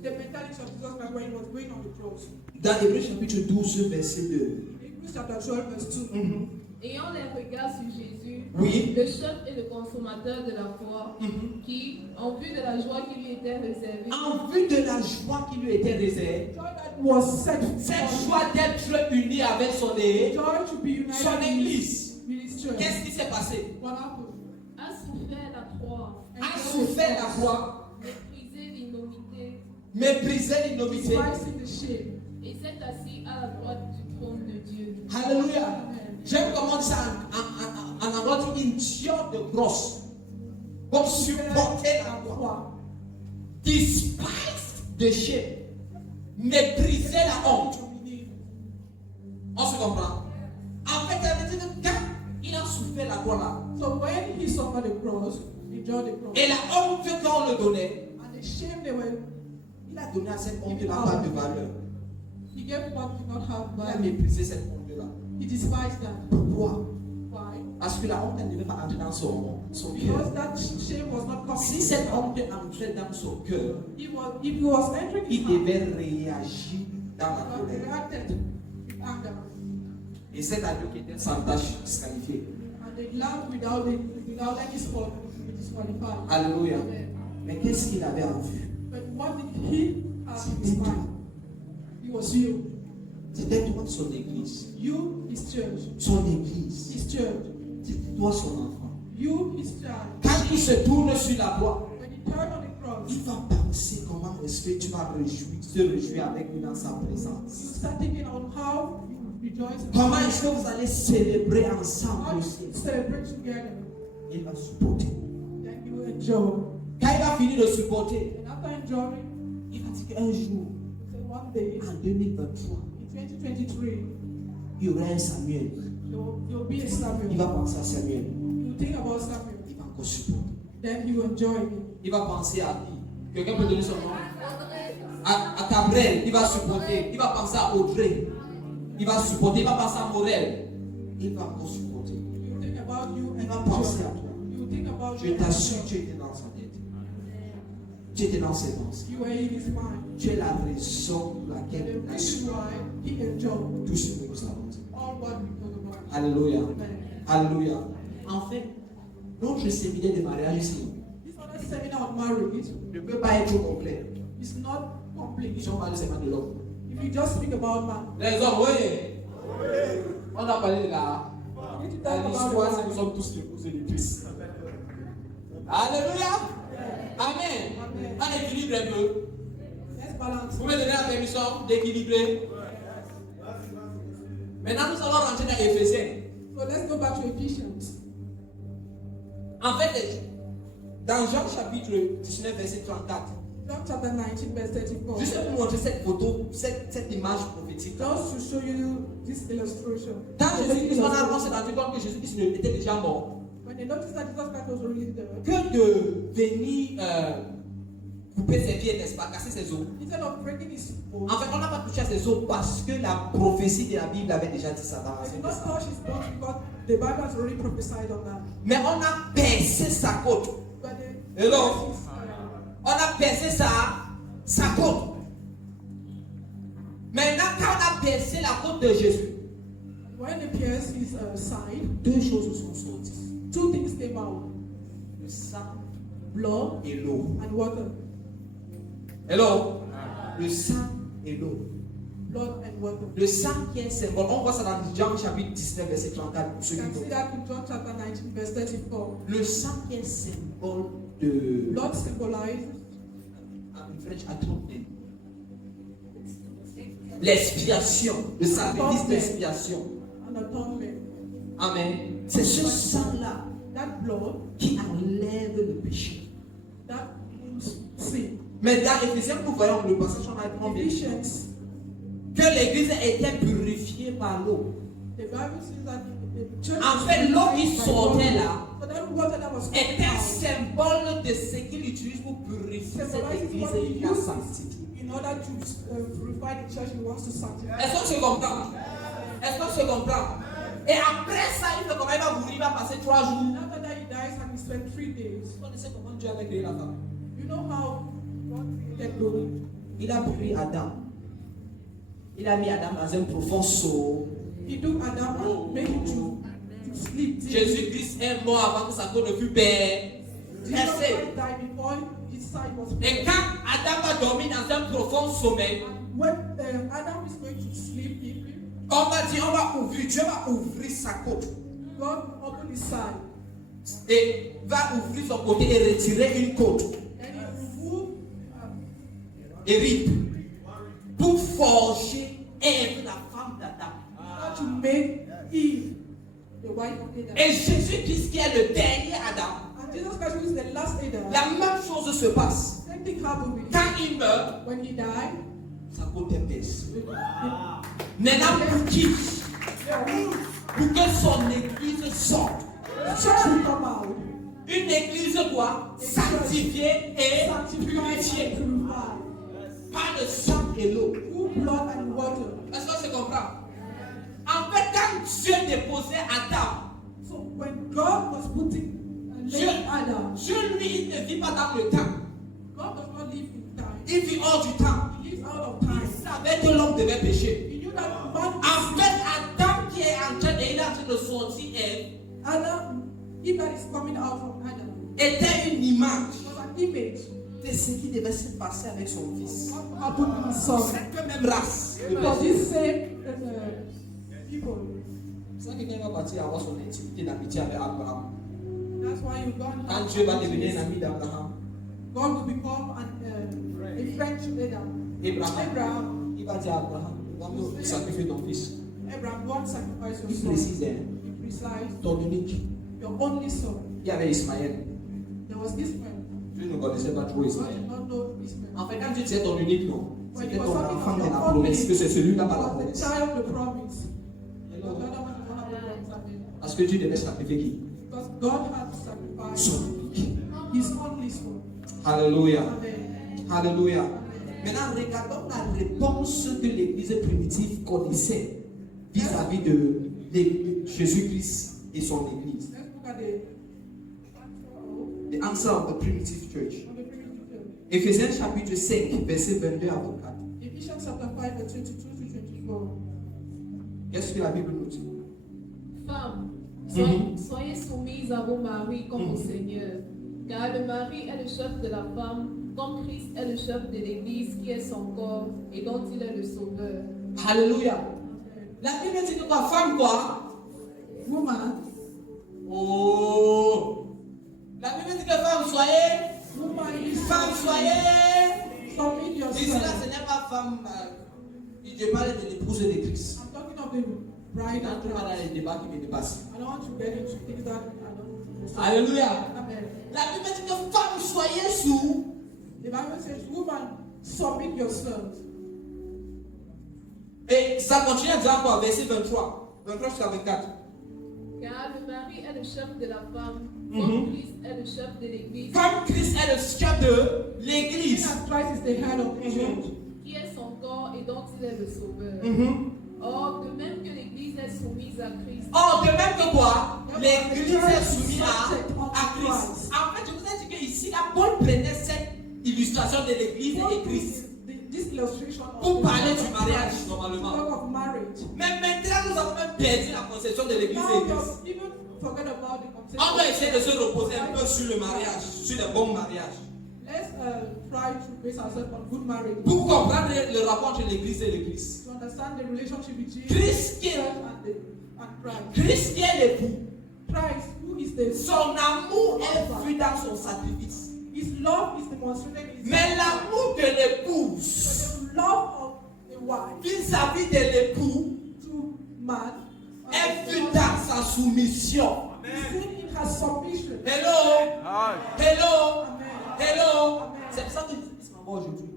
the mentality of Jesus Christ when he was going on the cross. Dans Hébreux chapitre 12, verset 2. Hebrews chapter 12 verse 2. Ayant les regards sur Jésus, Oui. le chef et le consommateur de la foi, qui, en vue de la joie qui lui était réservée, En vue de la joie qui lui était réservée, Joy that was set cette joie d'être uni avec son joy to be united son église. with his church. Qu'est-ce qui s'est passé? What happened? a souffert la croix, A souffert la croix, méprisé l'innomité, méprisé l'innomité. Despising the shame. et s'est assis à la droite du trône de Dieu. Alléluia. Amen. J'aime comment ça en avoir une tire de grosse pour supporter la croix. Despise the shame. Mépriser la honte. On se comprend? En fait, elle veut dire que quand il a souffert la croix là, So when he suffered the cross, he endured the cross. et la honte qu'on le donnait, And the shame they were, il a donné à cette honte-là pas de valeur. he gave what did not have Il a value. méprisé cette honte-là. He despised that. Pourquoi? Why? Parce que la honte, elle ne devait pas entrer dans son cœur. Because that shame was not coming. Si cette honte entrait dans son cœur, If he was entering his il heart, devait réagir dans la but he colère. reacted with anger. Et cet agneau qui était sans tâche disqualifié. And the lamb without any spot was disqualified. Alléluia. Amen. Mais qu'est-ce qu'il avait en vue? But what did he have in his mind? It was you. C'était toi son église. You, his church. Son église. His church. C'était toi son enfant. You, his child. Quand il se tourne sur la croix, When he turned on the cross, il va penser comment est-ce que tu vas se réjouir avec lui dans sa you présence. start thinking on how you rejoice in Comment God. est-ce que vous allez célébrer How ensemble you aussi? celebrate together. Il va supporter. Then you enjoy. Quand il va finir de supporter, And after enjoying, il va dire qu'un jour, say one day, en 2023, in 2023, il y aura un Samuel. you'll be a Il Samuel. va penser à Samuel. You think about Samuel. Il va encore supporter. Then you enjoy it. Il va penser à qui? Quelqu'un peut donner son nom? À Gabriel, il va supporter. Il va penser à Audrey. Il va supporter. Il va penser à Morel. Il va encore supporter. You think about you Il and va penser à enjoy. toi. You think about Je you. t'assure, tu étais dans sa tête. Tu étais dans ses pensées. You were in his mind. Tu es la raison pour And laquelle the il a reason why he enjoyed tout ce que nous avons dit. all what we talk about. Alléluia. Amen. Alléluia. En fait, notre séminaire de mariage ici This other seminar on marriage ne peut pas être complet. is not complete. Si on parle seulement de l'homme. If you just speak about man, Les hommes, oui. On a parlé de la. you need to À talk l'histoire, about c'est que nous sommes tous l'épouse et l'épouse. Alléluia. Amen. Amen. On équilibre un peu. Let's balance. Vous me donnez la permission d'équilibrer. Maintenant, nous allons rentrer dans Éphésiens. So let's go back to Ephesians. En fait, dans Jean chapitre 19, verset 34, John chapter 19, verse 34. juste pour vous montrer cette photo, cette image prophétique. Just to show you this illustration. Quand Jésus-Christ, on s'est rendu compte que Jésus-Christ était déjà mort. When they noticed that Jesus Christ was already there, Que de venir couper ses pieds, n'est-ce pas, casser ses os. instead of breaking his bones, En fait, on n'a pas touché à ses os parce que la prophétie de la Bible avait déjà dit ça dans they l'Ancien did not Testament. touch his bones because the Bible has already prophesied on that. Mais on a percé sa côte. But they Hello? On a percé sa côte. Maintenant, quand on a percé la côte de Jésus, when they pierced his side, deux choses sont sorties. two things came out: Le sang blood et l'eau. and water. Hello? Le sang et l'eau. Blood and water. Le sang qui est symbole. On voit ça dans Jean chapitre 19, verset 34. Pour ceux You qui can see connaissent. that in John chapter 19, verse 34. Le sang qui est symbole de. Blood symbolizes En French, atonement. L'expiation. Le sacrifice d'expiation. an atonement. Amen. C'est ce sang-là that blood qui enlève le péché. that removes sin. Mais dans Éphésiens, nous voyons le passage, on a bien Ephesians, que l'église était purifiée par l'eau. the Bible says that the church En fait, l'eau qui sortait là so that water that was est un out symbole de ce qu'il utilise pour purifier cette église et il la sanctifie. in order to purify the church, he wants to sanctify. Est-ce qu'on se comprend? Est-ce qu'on se comprend? Et après ça, il fait comment il va mourir, il va passer 3 jours. And after that, he dies and he spent 3 days. Vous connaissez comment Dieu avait créé la femme? You know how God created Noah? Il a pris Adam. Il a mis Adam dans un profond saut. He took Adam and made him to sleep. Jésus-Christ est mort avant que sa peau ne fût percée. Jesus Christ died before his side was Et born. quand Adam va dormir dans un profond sommeil, When Adam is going to sleep deeply, on va dire, on va ouvrir, Dieu va ouvrir sa côte God opened his side et va ouvrir son côté et retirer une côte, and he removed Éric, pour forger Ève, la femme d'Adam. to make Eve the wife of Adam. Et Jésus-Christ qui est le dernier Adam, And Jesus Christ, who is the last Adam, la même chose se passe. same thing happened with him. Quand il meurt, When he died, sa côte est baisse. the Maintenant, pour qui? Pour que son église sorte. church will come out. Une église doit sanctifier et Sanctified purifier and purified. par le sang et l'eau. Through blood and water. Est-ce qu'on se comprend? En fait, quand Dieu déposait Adam, So when God was putting Dieu, Adam, Dieu lui, il ne vit pas dans le temps. God does not live in time. Il vit hors du temps. He lives out of Il time. savait que l'homme devait pécher. He knew that man, En fait, Adam qui est en train, et il est en train de sortir Ève, Adam, if that is coming out from Adam, était une image was an image de ce qui devait se passer avec son fils. of what happened in his son. C'est la même race. Because this same people. C'est ça que quelqu'un va partir avoir son intimité d'amitié avec Abraham. That's why you go and Quand Dieu va devenir un ami d'Abraham, God will become a friend to Adam. Abraham, il va dire à Abraham, va me sacrifier ton fils. Abraham, God sacrificed your Il son. précise, He precise ton unique. your only son. Il y avait Ismaël. There was Ishmael. Dieu ne connaissait pas trop God Ismaël. did not know Ishmael. En fait, quand Dieu disait ton unique, non. When C'était he was ton talking enfant of de la your promesse, only, que c'est celui-là par la was the promesse. child of the promise. Hello. But the other one is one of the promise. Amen. Parce que Dieu devait sacrifier qui? Because God had to sacrifice Son unique. his only son. Alléluia. Amen. Alléluia. Maintenant, regardons la réponse que l'église primitive connaissait vis-à-vis de Jésus-Christ et son église. Let's look at the The answer of the primitive church. of the primitive church. Éphésiens chapitre 5, verset 22 à 24. Ephesians chapter 5, verse 22 to 24. Qu'est-ce que la Bible nous dit? Femmes, Mhm. soyez soumises à vos maris comme au Seigneur. Car le mari est le chef de la femme, comme Christ est le chef de l'Église qui est son corps et dont il est le sauveur. Alléluia. La Bible dit que quoi? Femme quoi? Woman, Oh! La Bible dit que femme soyez. woman is Femme soyez. submit Ici là, yourself. ce n'est pas femme. Je parle de l'épouse de Christ. I'm talking of the bride Dans and tout cas, bride. dans les débats qui me dépassent. I don't want to get into things that I don't. Alléluia. Amen. La Bible dit que femme soyez sous. The Bible says, woman, submit yourself. Et ça continue à dire quoi? Verset 23. 23 jusqu'à 24. Car le mari est le chef de la femme, Mhm. comme Christ est le chef de l'Église, Comme Christ est le chef de l'église. And Christ is the head of the church. qui est son corps et dont il est le sauveur. Mhm. Or, de même que l'Église est soumise à Christ, Or, de même que quoi? L'église est soumise à Christ. En fait, je vous ai dit qu'ici, là, Paul prenait cette illustration de l'église et Christ This illustration of pour the parler church du of mariage, Christ, normalement. talk of marriage. Mais maintenant, nous avons même perdu la conception de l'église Now et we Christ. have even forget about the concept. On doit essayer de se reposer un peu sur le mariage, sur le bon mariage. Let's try to base ourselves on good marriage. Pour comprendre le rapport entre l'église et le Christ. To understand the relationship between Christ qui church est, and Christ. Christ qui est l'époux. Christ, who is the Son amour est vu dans son sacrifice. his love is demonstrated in his Mais l'amour de l'épouse But the love of the wife vis-à-vis de l'époux to man est Elle fut dans sa soumission. He's seen in her submission. Hello. Hello. Amen. Hello. Amen. C'est pour ça que je m'en vais aujourd'hui.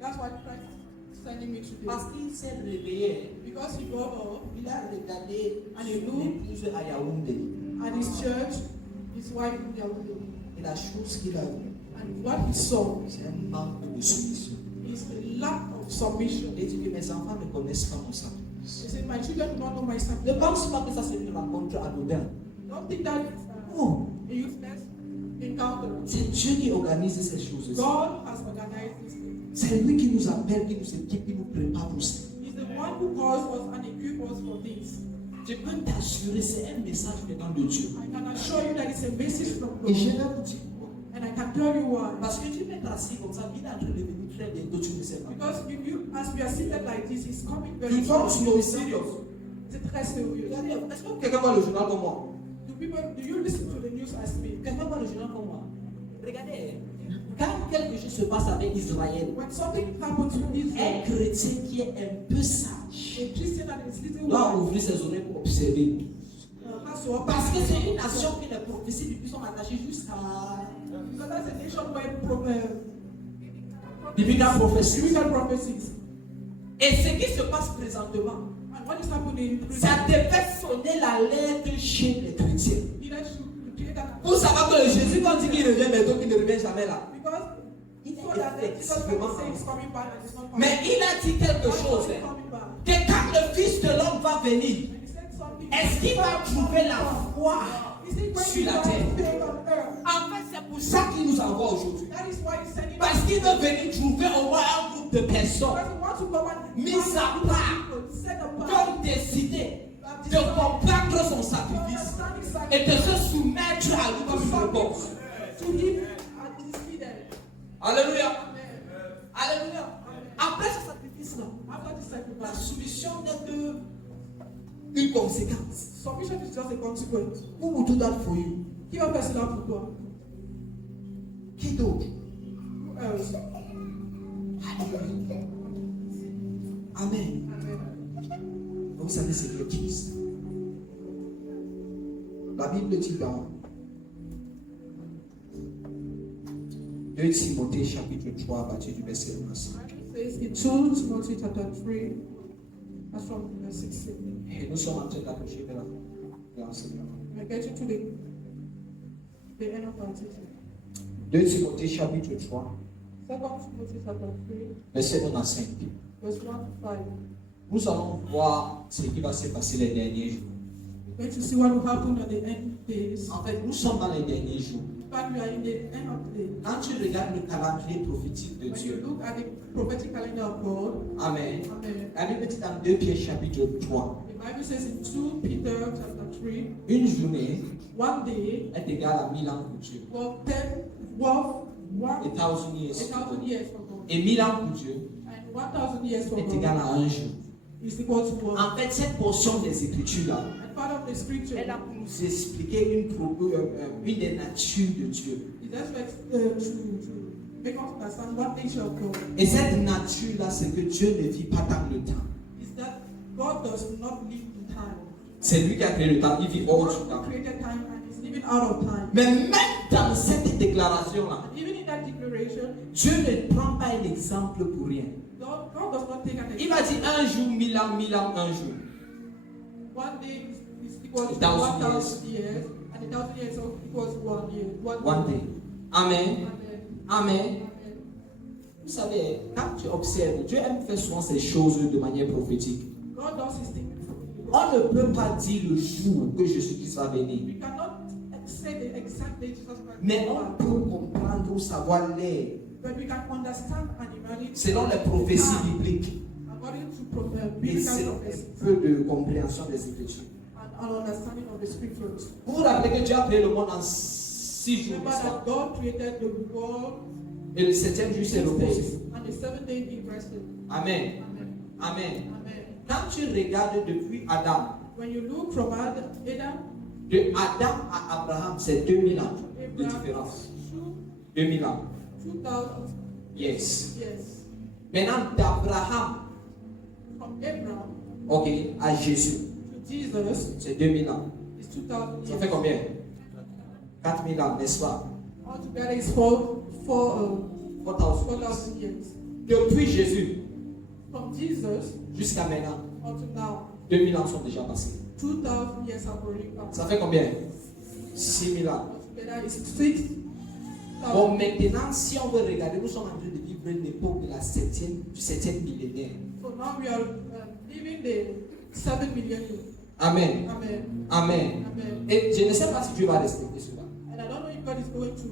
That's why Christ is sending me today. Parce qu'il s'est réveillé. Because he got up Il a regardé And he looked. l'épouse à Yaoundé. and his church, his wife in their window. Et la chose qu'il a vue, And what he saw c'est un manque de soumission. is the lack of submission. Il dit que mes enfants ne connaissent pas mon sacrifice. He said, my children do not know my Ne sacrifice. pense pas que ça c'est une rencontre anodine. Don't think that Non. a useless encounter. C'est Dieu qui organise ces choses. God has organized this thing. C'est lui qui nous appelle, qui nous équipe, qui nous prépare pour ça. He's the one who calls us and equips us for this. Je peux t'assurer, c'est un message venant de Dieu. I can assure you that it's a message from Et je God. vais vous dire pourquoi. And I can tell you why. Parce que tu m'es assis comme ça, il est en train de venir très bientôt, tu ne sais pas. Because if you, as we are seated like this, he's coming very You don't soon. know, it's serious. C'est très sérieux. Regardez, est-ce que quelqu'un voit le journal comme moi? Do you listen to the news as me? Quelqu'un voit le journal comme moi? Regardez, quand quelque chose se passe avec Israël, When something happens to un Israel, chrétien qui est un peu sage a Christian that is little doit wise ouvrir ses oreilles pour observer. has to Parce que c'est une nation qui les prophéties depuis sont attachées jusqu'à because that's a nation where biblical prophétie. biblical prophecies. Et ce qui se passe présentement, And what is happening in ça devait sonner l'alerte chez les chrétiens. needed to create an Vous savez que Jésus, quand il dit qu'il revient bientôt, qu'il ne revient jamais là. because Il so that the Jesus effectivement. can say it's coming back and it's not coming Mais back. il a dit quelque Why is chose. it coming back? Que quand le Fils de l'homme va venir, And he said something. est-ce qu'il va trouver la foi Is he going sur to la find terre? faith on earth? En fait, c'est pour ça qu'il nous envoie aujourd'hui. That is why he's sending Parce qu'il veut venir trouver au moins un groupe de personnes because he wants to come and mis à part, set apart, qui ont décidé de comprendre son sacrifice understand his et de sacrifice, se soumettre à lui comme une réponse. to him and his feet. Alléluia. Amen. Alléluia. Après ce sacrifice-là, After the la sacrifice, soumission n'est que une conséquence. submission is just a consequence. Who will do that for you? Qui va faire cela pour toi? Qui d'autre? Who else? Amen. Amen. Vous savez c'est que Christ. La Bible dit dans 2 Timothée chapitre 3 à partir du verset 9. It says in 2 Timothy chapter 3, that's from verse 16. Et nous sommes en train d'approcher de l'enseignement. I get you to the end of our teaching. 2 Timothée chapitre 3, 2 Timothy chapter 3, verset 95. verse 1 to 5. Nous allons voir ce qui va se passer les derniers jours. We're going to see what will happen at the end days. En fait, nous sommes dans les derniers jours. But we are in the end of the day. Quand tu regardes le calendrier prophétique de When you Dieu, look at the prophetic calendar of God, Amen. Amen. La Bible dit dans 2 Pierre chapitre 3, The Bible says in 2 Peter chapter 3, une journée one day est égale à 1000 ans pour Dieu. worth Et 1000 years. 1,000 years for God. Et 1000 ans pour Dieu And 1,000 years for est égal God à un jour. is equal to one. En fait, cette portion des Écritures-là, And part of the scripture elle a pour nous expliquer une des natures de Dieu. is just to make us understand what nature of God Et cette nature-là, c'est que Dieu ne vit pas dans le temps. is that God does not live in time. C'est lui qui a créé le temps, il vit hors du God temps. created time and is living out of time. Mais même dans cette déclaration-là, And even in that declaration, Dieu ne prend pas un exemple pour rien. God does not take an Il m'a dit un jour, 1000 ans, 1000 ans, un jour. One day is equal to 1,000 1,000 years, and 1,000 years equals 1 year. One day. Amen. Amen. Amen. Amen. Vous savez, quand tu observes, Dieu aime faire souvent ces choses de manière prophétique. God does his thing. On ne peut pas dire le jour que Jésus-Christ va venir. We cannot say the exact day Jesus Christ Mais will on come. peut comprendre ou savoir l'heure But we can understand and imagine selon les prophéties bibliques according to et biblical selon prophecy un peu de compréhension des Écritures. and an understanding of the scriptures. Vous vous rappelez que Dieu a créé le monde en 6 jours, Remember n'est-ce pas? that God created the world Et le 7e jour s'est 6 reposé. days, and the 7th day he rested. Amen. Amen. Amen. Amen. Quand tu regardes depuis Adam, When you look from Adam de Adam à Abraham, c'est 2000 ans de Abraham différence. is 2000 ans. 2,000 Yes. years. Maintenant, d'Abraham, From Abraham ok, à Jésus, to Jesus c'est 2000 ans. is 2000 Ça years. fait combien? 4000 ans, n'est-ce pas? Altogether is 4,000 years. Depuis Jésus From Jesus jusqu'à maintenant, until now, 2000 ans sont déjà passés. 2000 years have already passed. Ça fait combien? 6000 ans. Altogether is 6,000. Bon, maintenant, si on veut regarder, nous sommes en train de vivre l'époque de du 7e millénaire. So now we are living the 7 millennium. Amen. Amen. Amen. Amen. Et je ne sais pas si Dieu va respecter cela. And I don't know if God is going to.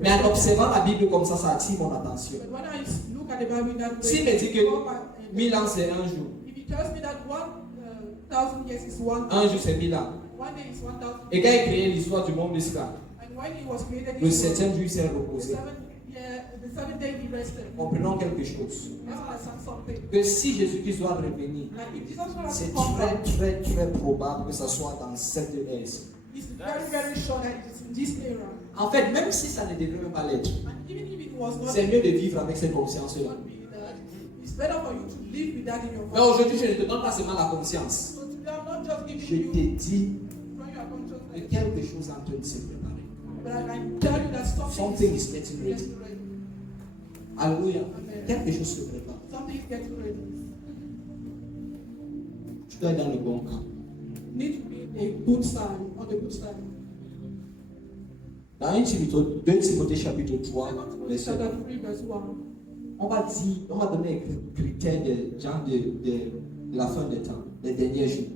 Mais en observant la Bible comme ça attire mon attention. But when I look at the Bible that way, S'il me dit que 1000 ans c'est un jour, if he tells me that 1,000 years is one un jour c'est 1000 ans. one day is 1,000. Et quand il créé l'histoire du monde jusqu'à And when he was created, le this world, 7e jour, il s'est the reposé. seventh day he rested. Comprenons quelque chose. Let's understand something. Que si Jésus-Christ doit revenir, Like if Jesus was c'est to come back, très probable que ce soit dans cette ère. it's very sure that it is in this era. En fait, même si ça ne devrait même pas l'être, And even if it was not, c'est mieux de vivre avec cette conscience-là. not be that, it's better for you to live with that in your Mais heart. aujourd'hui, je ne te donne pas seulement la conscience. So today I'm not just Je giving te you dis from your que consciousness, quelque chose est en train de se préparer. but I can tell you that Something is getting ready. getting ready. Alléluia. Amen. Quelque chose se prépare. Something is getting ready. Tu dois être dans le bon camp. You need to be a good side, on the good side. Dans 2 Timothée chapitre 3, Second Timothy verset 1, chapter 3 verse 1. on va donner un critère des gens de la fin des temps, des derniers jours.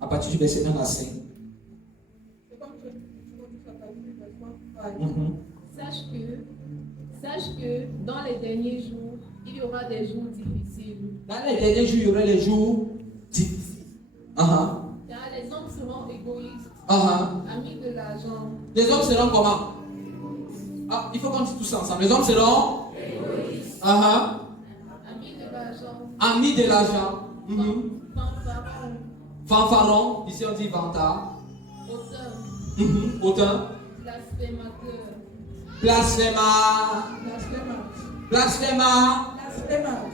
À partir du verset 1 à 5. Second Timothy chapter 3 verse 1 5. Mhm. Sache que dans les derniers jours, il y aura des jours difficiles. Dans les derniers jours, il y aura les jours difficiles. Ah Car les hommes seront égoïstes, ah. amis de l'argent, Les hommes seront comment? Ah, il faut qu'on dise tout ça ensemble. Les hommes seront ah amis de l'argent, amis de l'argent. Mhm. fanfarons, Fanfarons, ici on dit vantard. auteurs, Mhm. Autant. blasphémateurs, Blasphéma. Blasphemers. Blasphéma. Blasphemers.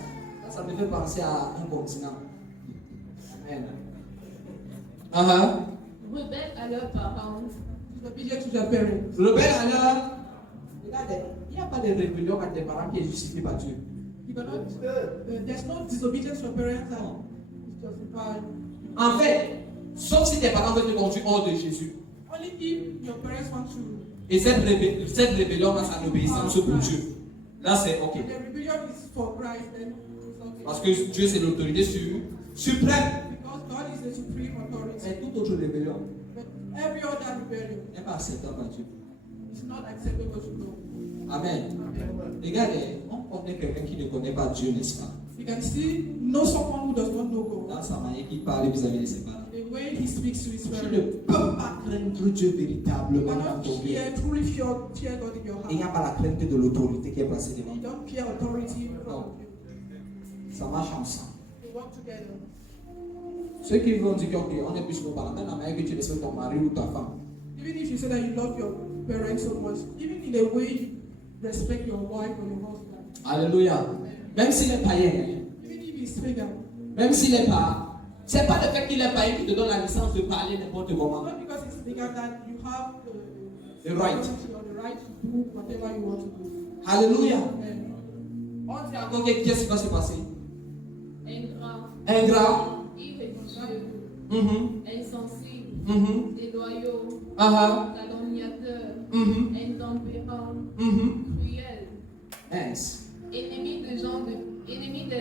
Ça me fait penser à un continent. Amen. Ah rebelles à leurs parents, Disobedient to their parents. Rebelle à l'heure. Regardez, il n'y a pas de rébellion à tes parents qui est justifiée par Dieu. You cannot, there's no disobedience to your parents that is justified. En fait, sauf si tes parents veulent te conduire hors de Jésus. Only if your parents want to. Et cette rébellion-là, c'est une obéissance pour Dieu. Là, c'est OK. The rebellion is for Christ, then it's okay. Parce que Dieu, c'est l'autorité suprême. Because God is the supreme authority. Et toute autre rébellion But every other rebellion n'est pas acceptable par Dieu. is not acceptable to God. Amen. Amen. Regardez, on connaît quelqu'un qui ne connaît pas Dieu, n'est-ce pas? You can see know someone who does not know God. Dans sa manière qu'il parle vis-à-vis de ses parents. The way he speaks to his Tu ne parents. peux pas craindre Dieu You véritablement dans cannot ton cœur. truly fear God in your Il n'y a heart. pas la crainte de l'autorité qui est placée devant You toi. don't fear authority in front of you. Ça marche ensemble. You work together. Ceux qui vont dire qu'on est plus comparable, même la manière que tu respectes ton mari ou ta femme. Even if you say that you love your parents so much, even in the way you respect your wife or your husband, Alléluia. Même s'il est païen, even if he's pagan, même s'il est pas, c'est pas le fait qu'il est païen qui te donne la licence de parler n'importe comment. not because he's pagan that you have The right. or the right to do whatever you want to do. Alléluia. Amen. On dit encore qu'est-ce qui va se passer? ingrats, Ingrat. irréprochables, Mhm. insensibles, Mhm. déloyaux, Ah calomniateurs, ah. Mhm. intempérants, Mhm. cruels, Yes. ennemis des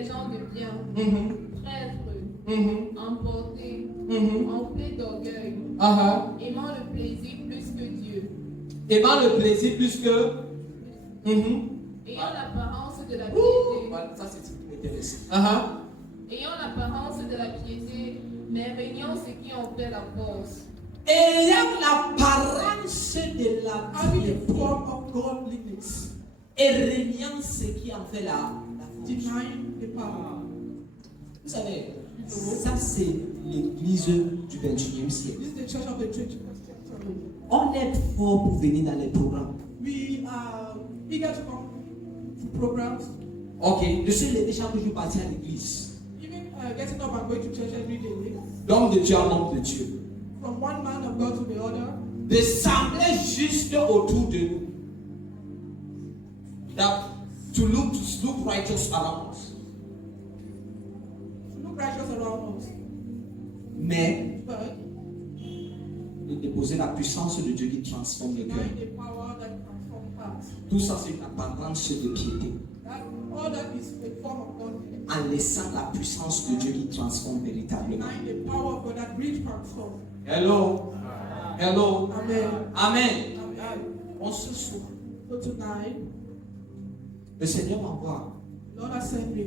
gens de bien, Mhm. traîtres, Mhm. emportés, Mhm. enflés d'orgueil, Ah aimant le plaisir plus que Dieu, ah. Aimant le plaisir plus que. Mhm. ayant l'apparence de la Ouh. piété, Voilà, ça c'est ce qui m'intéresse. Ah ah. ayant l'apparence de la piété, mais régnant ce qui en fait la force. Ayant l'apparence de la Having piété a form of godliness, et régnant ce qui en fait la force. denying the power. Vous savez, ça c'est l'église du 21e siècle. This is the church of the church. On est fort pour venir dans les programmes. We are eager to come to programs. Ok, je suis déjà que je partais à l'église. Even getting up and going to church every day, d'homme de Dieu en homme de Dieu, from one man of God to the other, de sembler juste autour de nous. That to look righteous around us. to look righteous around us. Mais But de déposer la puissance de Dieu qui transforme le cœur. denying the power that transforms hearts. Tout ça, c'est une apparence de piété. All that is a form of godliness. En laissant la puissance de Dieu qui transforme véritablement. Denying the power of God that really transforms. Hello. Hello. Amen. Amen. Amen. On se souvient. So tonight, Le Seigneur m'envoie Lord has sent me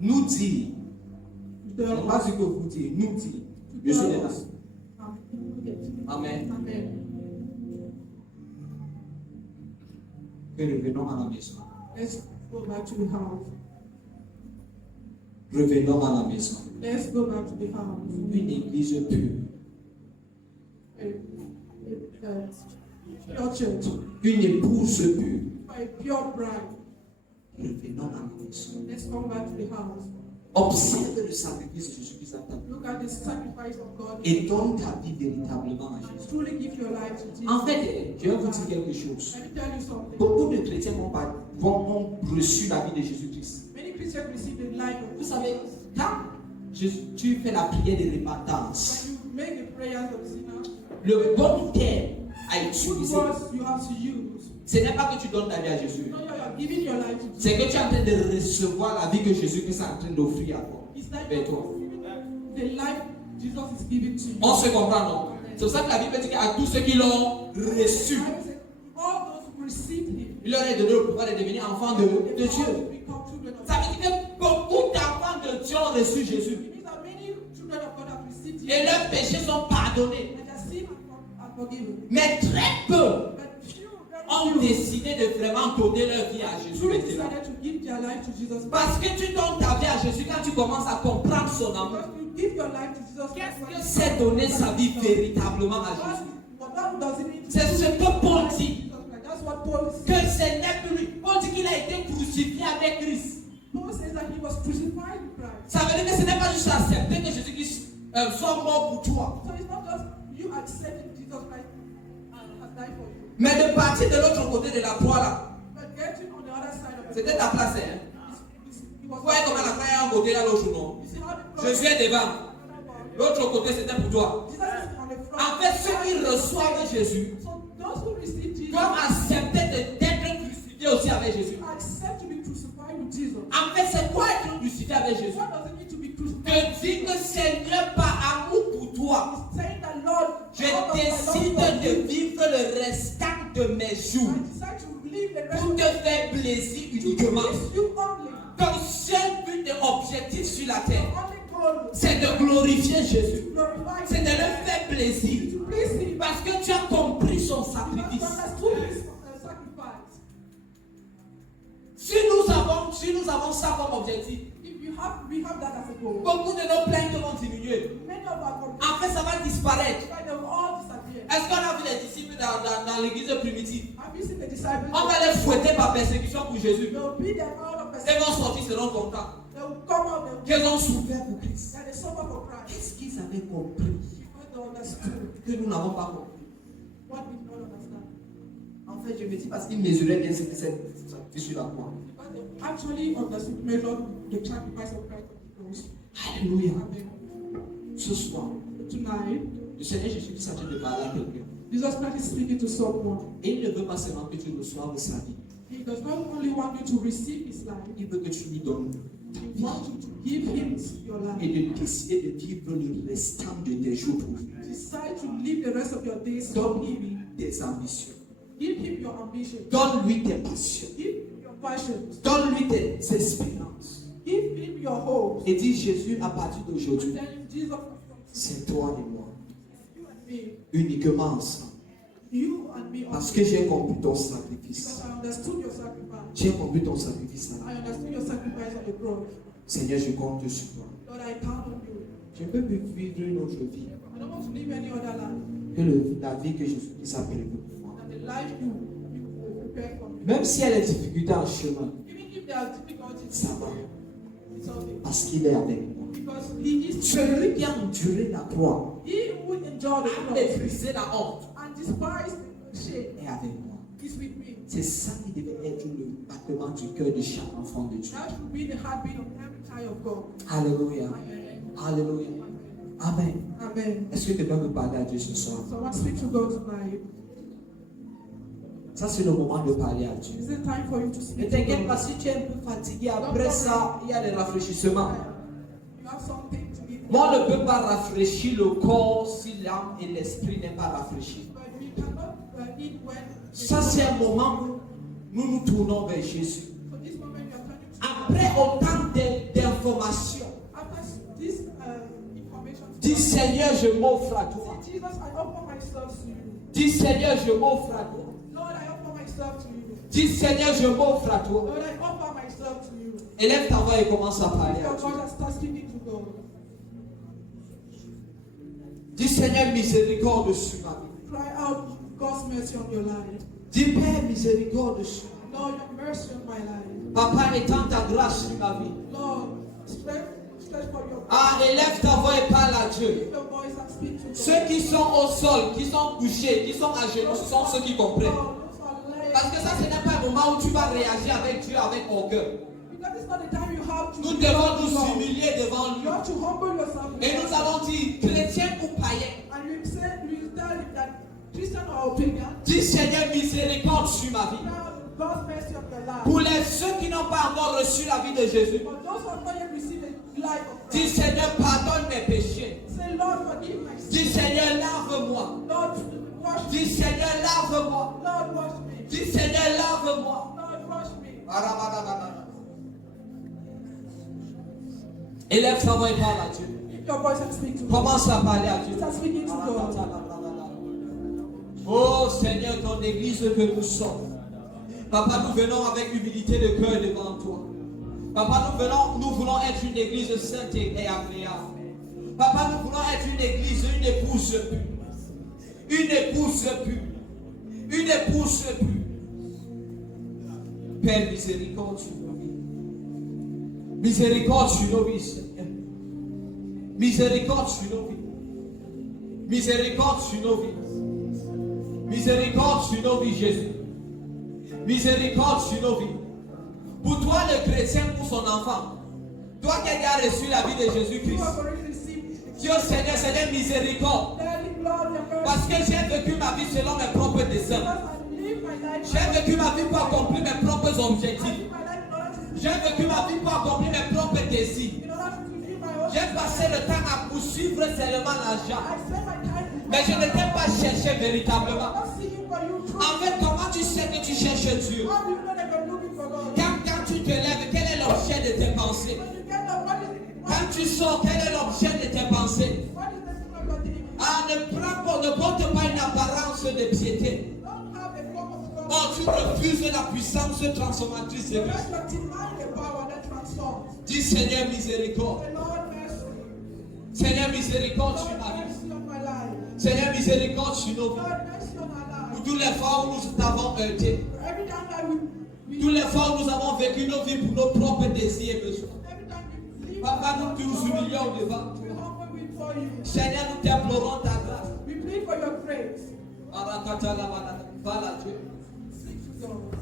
nous dire, to tell non pas us, ce que vous dites, nous dire, to je suis tell là. us. Amen. Amen. Que revenons à la maison. Let's go back to the house. Revenons à la maison. Let's go back to the house. Une église pure. Pure church. Une épouse pure. A pure bride. Revenons à la maison. Let's come back to the house. Observe le sacrifice de Jésus-Christ à ta vie. Look at the sacrifice of God. Et donne ta vie véritablement à Jésus. Truly give your life to Jesus. En fait, je vais vous dire quelque chose. Let me tell you something. Beaucoup de chrétiens ont reçu la vie de Jésus-Christ. Many Christians receive the life of Vous savez, quand tu fais la prière de repentance, when you make the prayers of sinner, le bon terme à good utiliser, words you have to use. ce n'est pas que tu donnes ta vie à Jésus. No, you are giving your life to Jesus. C'est que tu es en train de recevoir la vie que Jésus-Christ est en train d'offrir à toi. It's like Vers toi. the life Jesus is giving to you. On se comprend, non? C'est pour ça que la Bible dit qu'à tous ceux qui l'ont reçu, All those who received him, il leur est donné le pouvoir de devenir enfants de Dieu. become children of Ça God. veut dire que beaucoup d'enfants de Dieu ont reçu Jésus. It means that many children of God have received him, Et leurs péchés sont pardonnés. and their sins are forgiven. Mais très peu But few, ont very few, décidé de vraiment donner leur vie à Jésus truly maintenant. decided to give their life to Jesus. Parce que tu donnes ta vie à Jésus quand tu commences à comprendre son amour. Because you give your life to Jesus. Qu'est-ce que c'est donner sa vie véritablement à Jésus? What does it mean to C'est ce que Paul dit. That's what Paul Que says. ce n'est plus lui. Paul dit qu'il a été crucifié avec Christ. Paul says that he was crucified with Christ. Ça veut dire que ce n'est pas juste accepter que Jésus-Christ soit mort pour toi. So it's not just you accepting Jesus Christ has died for you. Mais de partir de l'autre côté de la croix là. But getting on the other side of the C'était ta place. Hein? he was Vous voyez comment la croix est à un côté et à l'autre non. You see how the cross- Jésus est devant. L'autre côté c'était pour toi. Jesus is on the front. En fait, ceux qui reçoivent Jésus So those who receive Jesus doivent accepter d'être crucifiés aussi avec Jésus. accept to be crucified with Jesus. En fait, c'est quoi être crucifié avec Jésus? What does it mean to be crucified? De dire que Seigneur, par amour pour toi, Saying that Lord, je out of my décide love for de you, vivre le restant de mes jours I decide to live the rest pour of te my faire plaisir to uniquement. please you only. Ton seul but et objectif sur la terre, Only goal c'est de glorifier Jésus. to glorify C'est de him, le faire plaisir. to please him. Parce que tu as compris son You sacrifice. understood his sacrifice. Si nous avons ça comme objectif, If we have that as a goal, beaucoup de nos plaintes vont diminuer. many of our complaints En fait, ça va disparaître. they will all disappear. Est-ce qu'on a vu les disciples dans l'église primitive? Have you seen the disciples? On va les fouetter par persécution pour Jésus. They will be there out of Ils persecution. vont sortir, ils seront contents. They will come out. They will Qu'ils ont souffert pour Christ. that they suffer for Christ. Qu'est-ce qu'ils avaient compris Because they understood que nous n'avons pas compris? what we do not understand. En fait, je me dis parce qu'ils mesuraient bien ce que c'est sur la croix. Because they actually understood, measured the sacrifice of Christ on the cross. Alléluia. Amen. Ce soir, Tonight, le Seigneur Jésus-Christ est en train de parler à quelqu'un. Jesus Christ is speaking to someone. Et il ne veut pas seulement que tu reçoives sa vie. He does not only want you to receive his life, Il veut que tu lui donnes ta he vie. wants you to give him your Et life. de décider de vivre le restant de tes jours pour lui. Decide to live the rest of your days for him. Donne-lui tes ambitions. Give him your ambition. Donne-lui tes passions. Give him your passions. Donne-lui tes espérances. Give him your hopes. Et dis Jésus, à partir And d'aujourd'hui, tell him, Jesus, c'est toi et moi. you and me. Uniquement ensemble. You and me Parce only. que j'ai compris ton Because sacrifice. I understood your sacrifice. J'ai compris ton sacrifice. I understood your sacrifice on the cross. Seigneur, je compte sur toi. Lord, I count on you. Je ne peux plus vivre une autre vie I don't want to live any other life que la vie que Jésus-Christ a prévue pour moi. than the life you prepare for me. Même s'il y a des difficultés en chemin, Even if there are difficulties, ça va. it's okay. Parce qu'il est avec moi. Because Because he is Celui qui a enduré la croix, he who endured the a cross méprisé la honte, and despised shame est avec moi. is with me. C'est ça qui devait être le battement du cœur de chaque enfant de Dieu. That should be the heartbeat of every child of God. Alléluia. Alléluia. Amen. Amen. Est-ce que quelqu'un veut parler à Dieu ce soir? So I want to speak to God tonight. Ça, c'est le moment de parler à Dieu. Is it time for you to Ne speak to t'inquiète pas God? si tu es un peu fatigué. Après ça, il y a des rafraîchissements. You have something to eat. Moi, on ne peut pas rafraîchir le corps si l'âme et l'esprit n'est pas rafraîchis. But we cannot eat when. Ça, c'est un moment où nous nous tournons vers Jésus. So this moment you are turning to Après autant d'informations, after this information. dis Seigneur, je m'offre à toi. Say, Jesus, I offer myself to you. Dis Seigneur, je m'offre à toi. Lord, I offer myself to you. Dis Seigneur, je m'offre à toi. Lord, I offer myself to you. Élève ta voix et commence à parler à Your Dieu. God and start speaking to God. Dis Seigneur, miséricorde sur ma vie. Cry out God's mercy on your life. Dis Père, miséricorde sur ma vie. Lord, your mercy on my life. Papa, étends ta grâce sur ma vie. Lord, stretch for your Ah, élève ta voix et parle à Dieu. Lift your voice and speak to God. Ceux qui sont au sol, qui sont couchés, qui sont à genoux, ce sont ceux qui comprennent. Lord, those who are led. Parce que ça, ce n'est pas un moment où tu vas réagir avec Dieu avec orgueil. Because it's not the time you have to. Nous devons nous Lord. humilier devant You lui. have to humble yourself. Et nous allons dire, chrétien ou païen, And you say, you tell him that Christian or pagan, dis Seigneur, miséricorde sur ma vie. God's mercy on your life. Pour ceux qui n'ont pas encore reçu la vie de Jésus, For those who have not yet received the life of dis Christ, Seigneur, pardonne mes péchés. say, Lord, forgive my Dis sins. Seigneur, lave-moi. Lord, wash me. Dis Seigneur, lave-moi. Lord, wash me. Dis Seigneur, lave-moi. Lord, wash me. Élève ta voix et parle à Dieu. Lift your voice and speak to God. Commence à parler à Dieu. Start speaking to God. Oh Seigneur, ton église que nous sommes. Papa, nous venons avec humilité de cœur devant toi. Papa, nous voulons être une église sainte et agréable. Papa, nous voulons être une église, une épouse pure. Une épouse pure. Une épouse pure. Père, miséricorde sur nos vies. Miséricorde sur nos vies, Seigneur. Miséricorde sur nos vies. Miséricorde sur nos vies. Miséricorde sur nos vies, Jésus. Miséricorde sur nos vies. Pour toi, le chrétien, pour son enfant. Toi qui as reçu la vie de You Jésus-Christ. have already received. Dis au Seigneur, Seigneur, miséricorde. Tell him, Lord, your mercy. Parce que j'ai vécu ma vie selon mes propres desseins. Because I live my life. J'ai vécu ma vie pour accomplir mes propres I objectifs. live my life in order to J'ai vécu ma vie pour accomplir mes propres désirs. in order to fulfill my own. J'ai passé le temps à poursuivre seulement l'argent. I spend my time with Mais je God. ne t'ai pas cherché I'm véritablement. not seeking for you truth. En fait, comment tu sais que tu cherches Dieu? How do you know that you're looking for God? Quand tu te lèves, quel est l'objet de tes pensées? When you get up, Quand tu sors, quel est l'objet de tes pensées? what is the thing of your thinking? Ah, ne porte pas une apparence de piété. Don't have a form of God. Oh, tu refuses la puissance transformatrice de You Christ. have to deny the power that transforms. Dis Seigneur miséricorde. The Lord mercy. Seigneur miséricorde sur Lord ma vie. mercy on my life. Seigneur miséricorde sur nos vies. Lord mercy on our Pour life. tous les fois où nous t'avons heurté. Every time that we Tous les fois où nous avons vécu nos vies pour nos propres désirs et besoins. every time we leave, Papa, nous nous humilions devant we toi. humble before you. Seigneur, nous t'implorons ta grâce. We plead for your grace. Parle à Dieu. Speak to God.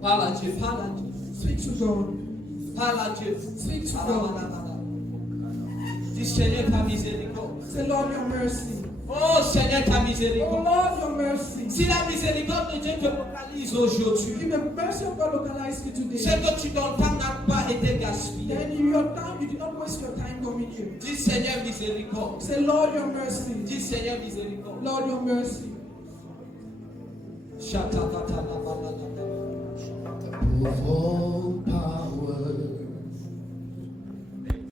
Parle à Dieu. Parle à Dieu. Speak to God. Parle à Dieu. Speak to God. Dis Seigneur ta miséricorde. Say, Lord, your mercy. Oh Seigneur ta Oh, miséricorde. Lord, your mercy. Si la miséricorde de Dieu te localise aujourd'hui, If the mercy of God localized you ce today, que tu ton temps n'a pas été gaspillé. then you did not waste your time coming here. Dis Seigneur miséricorde. Say, Lord, your mercy. Dis Seigneur miséricorde. Lord, your mercy. Shatakata. Of all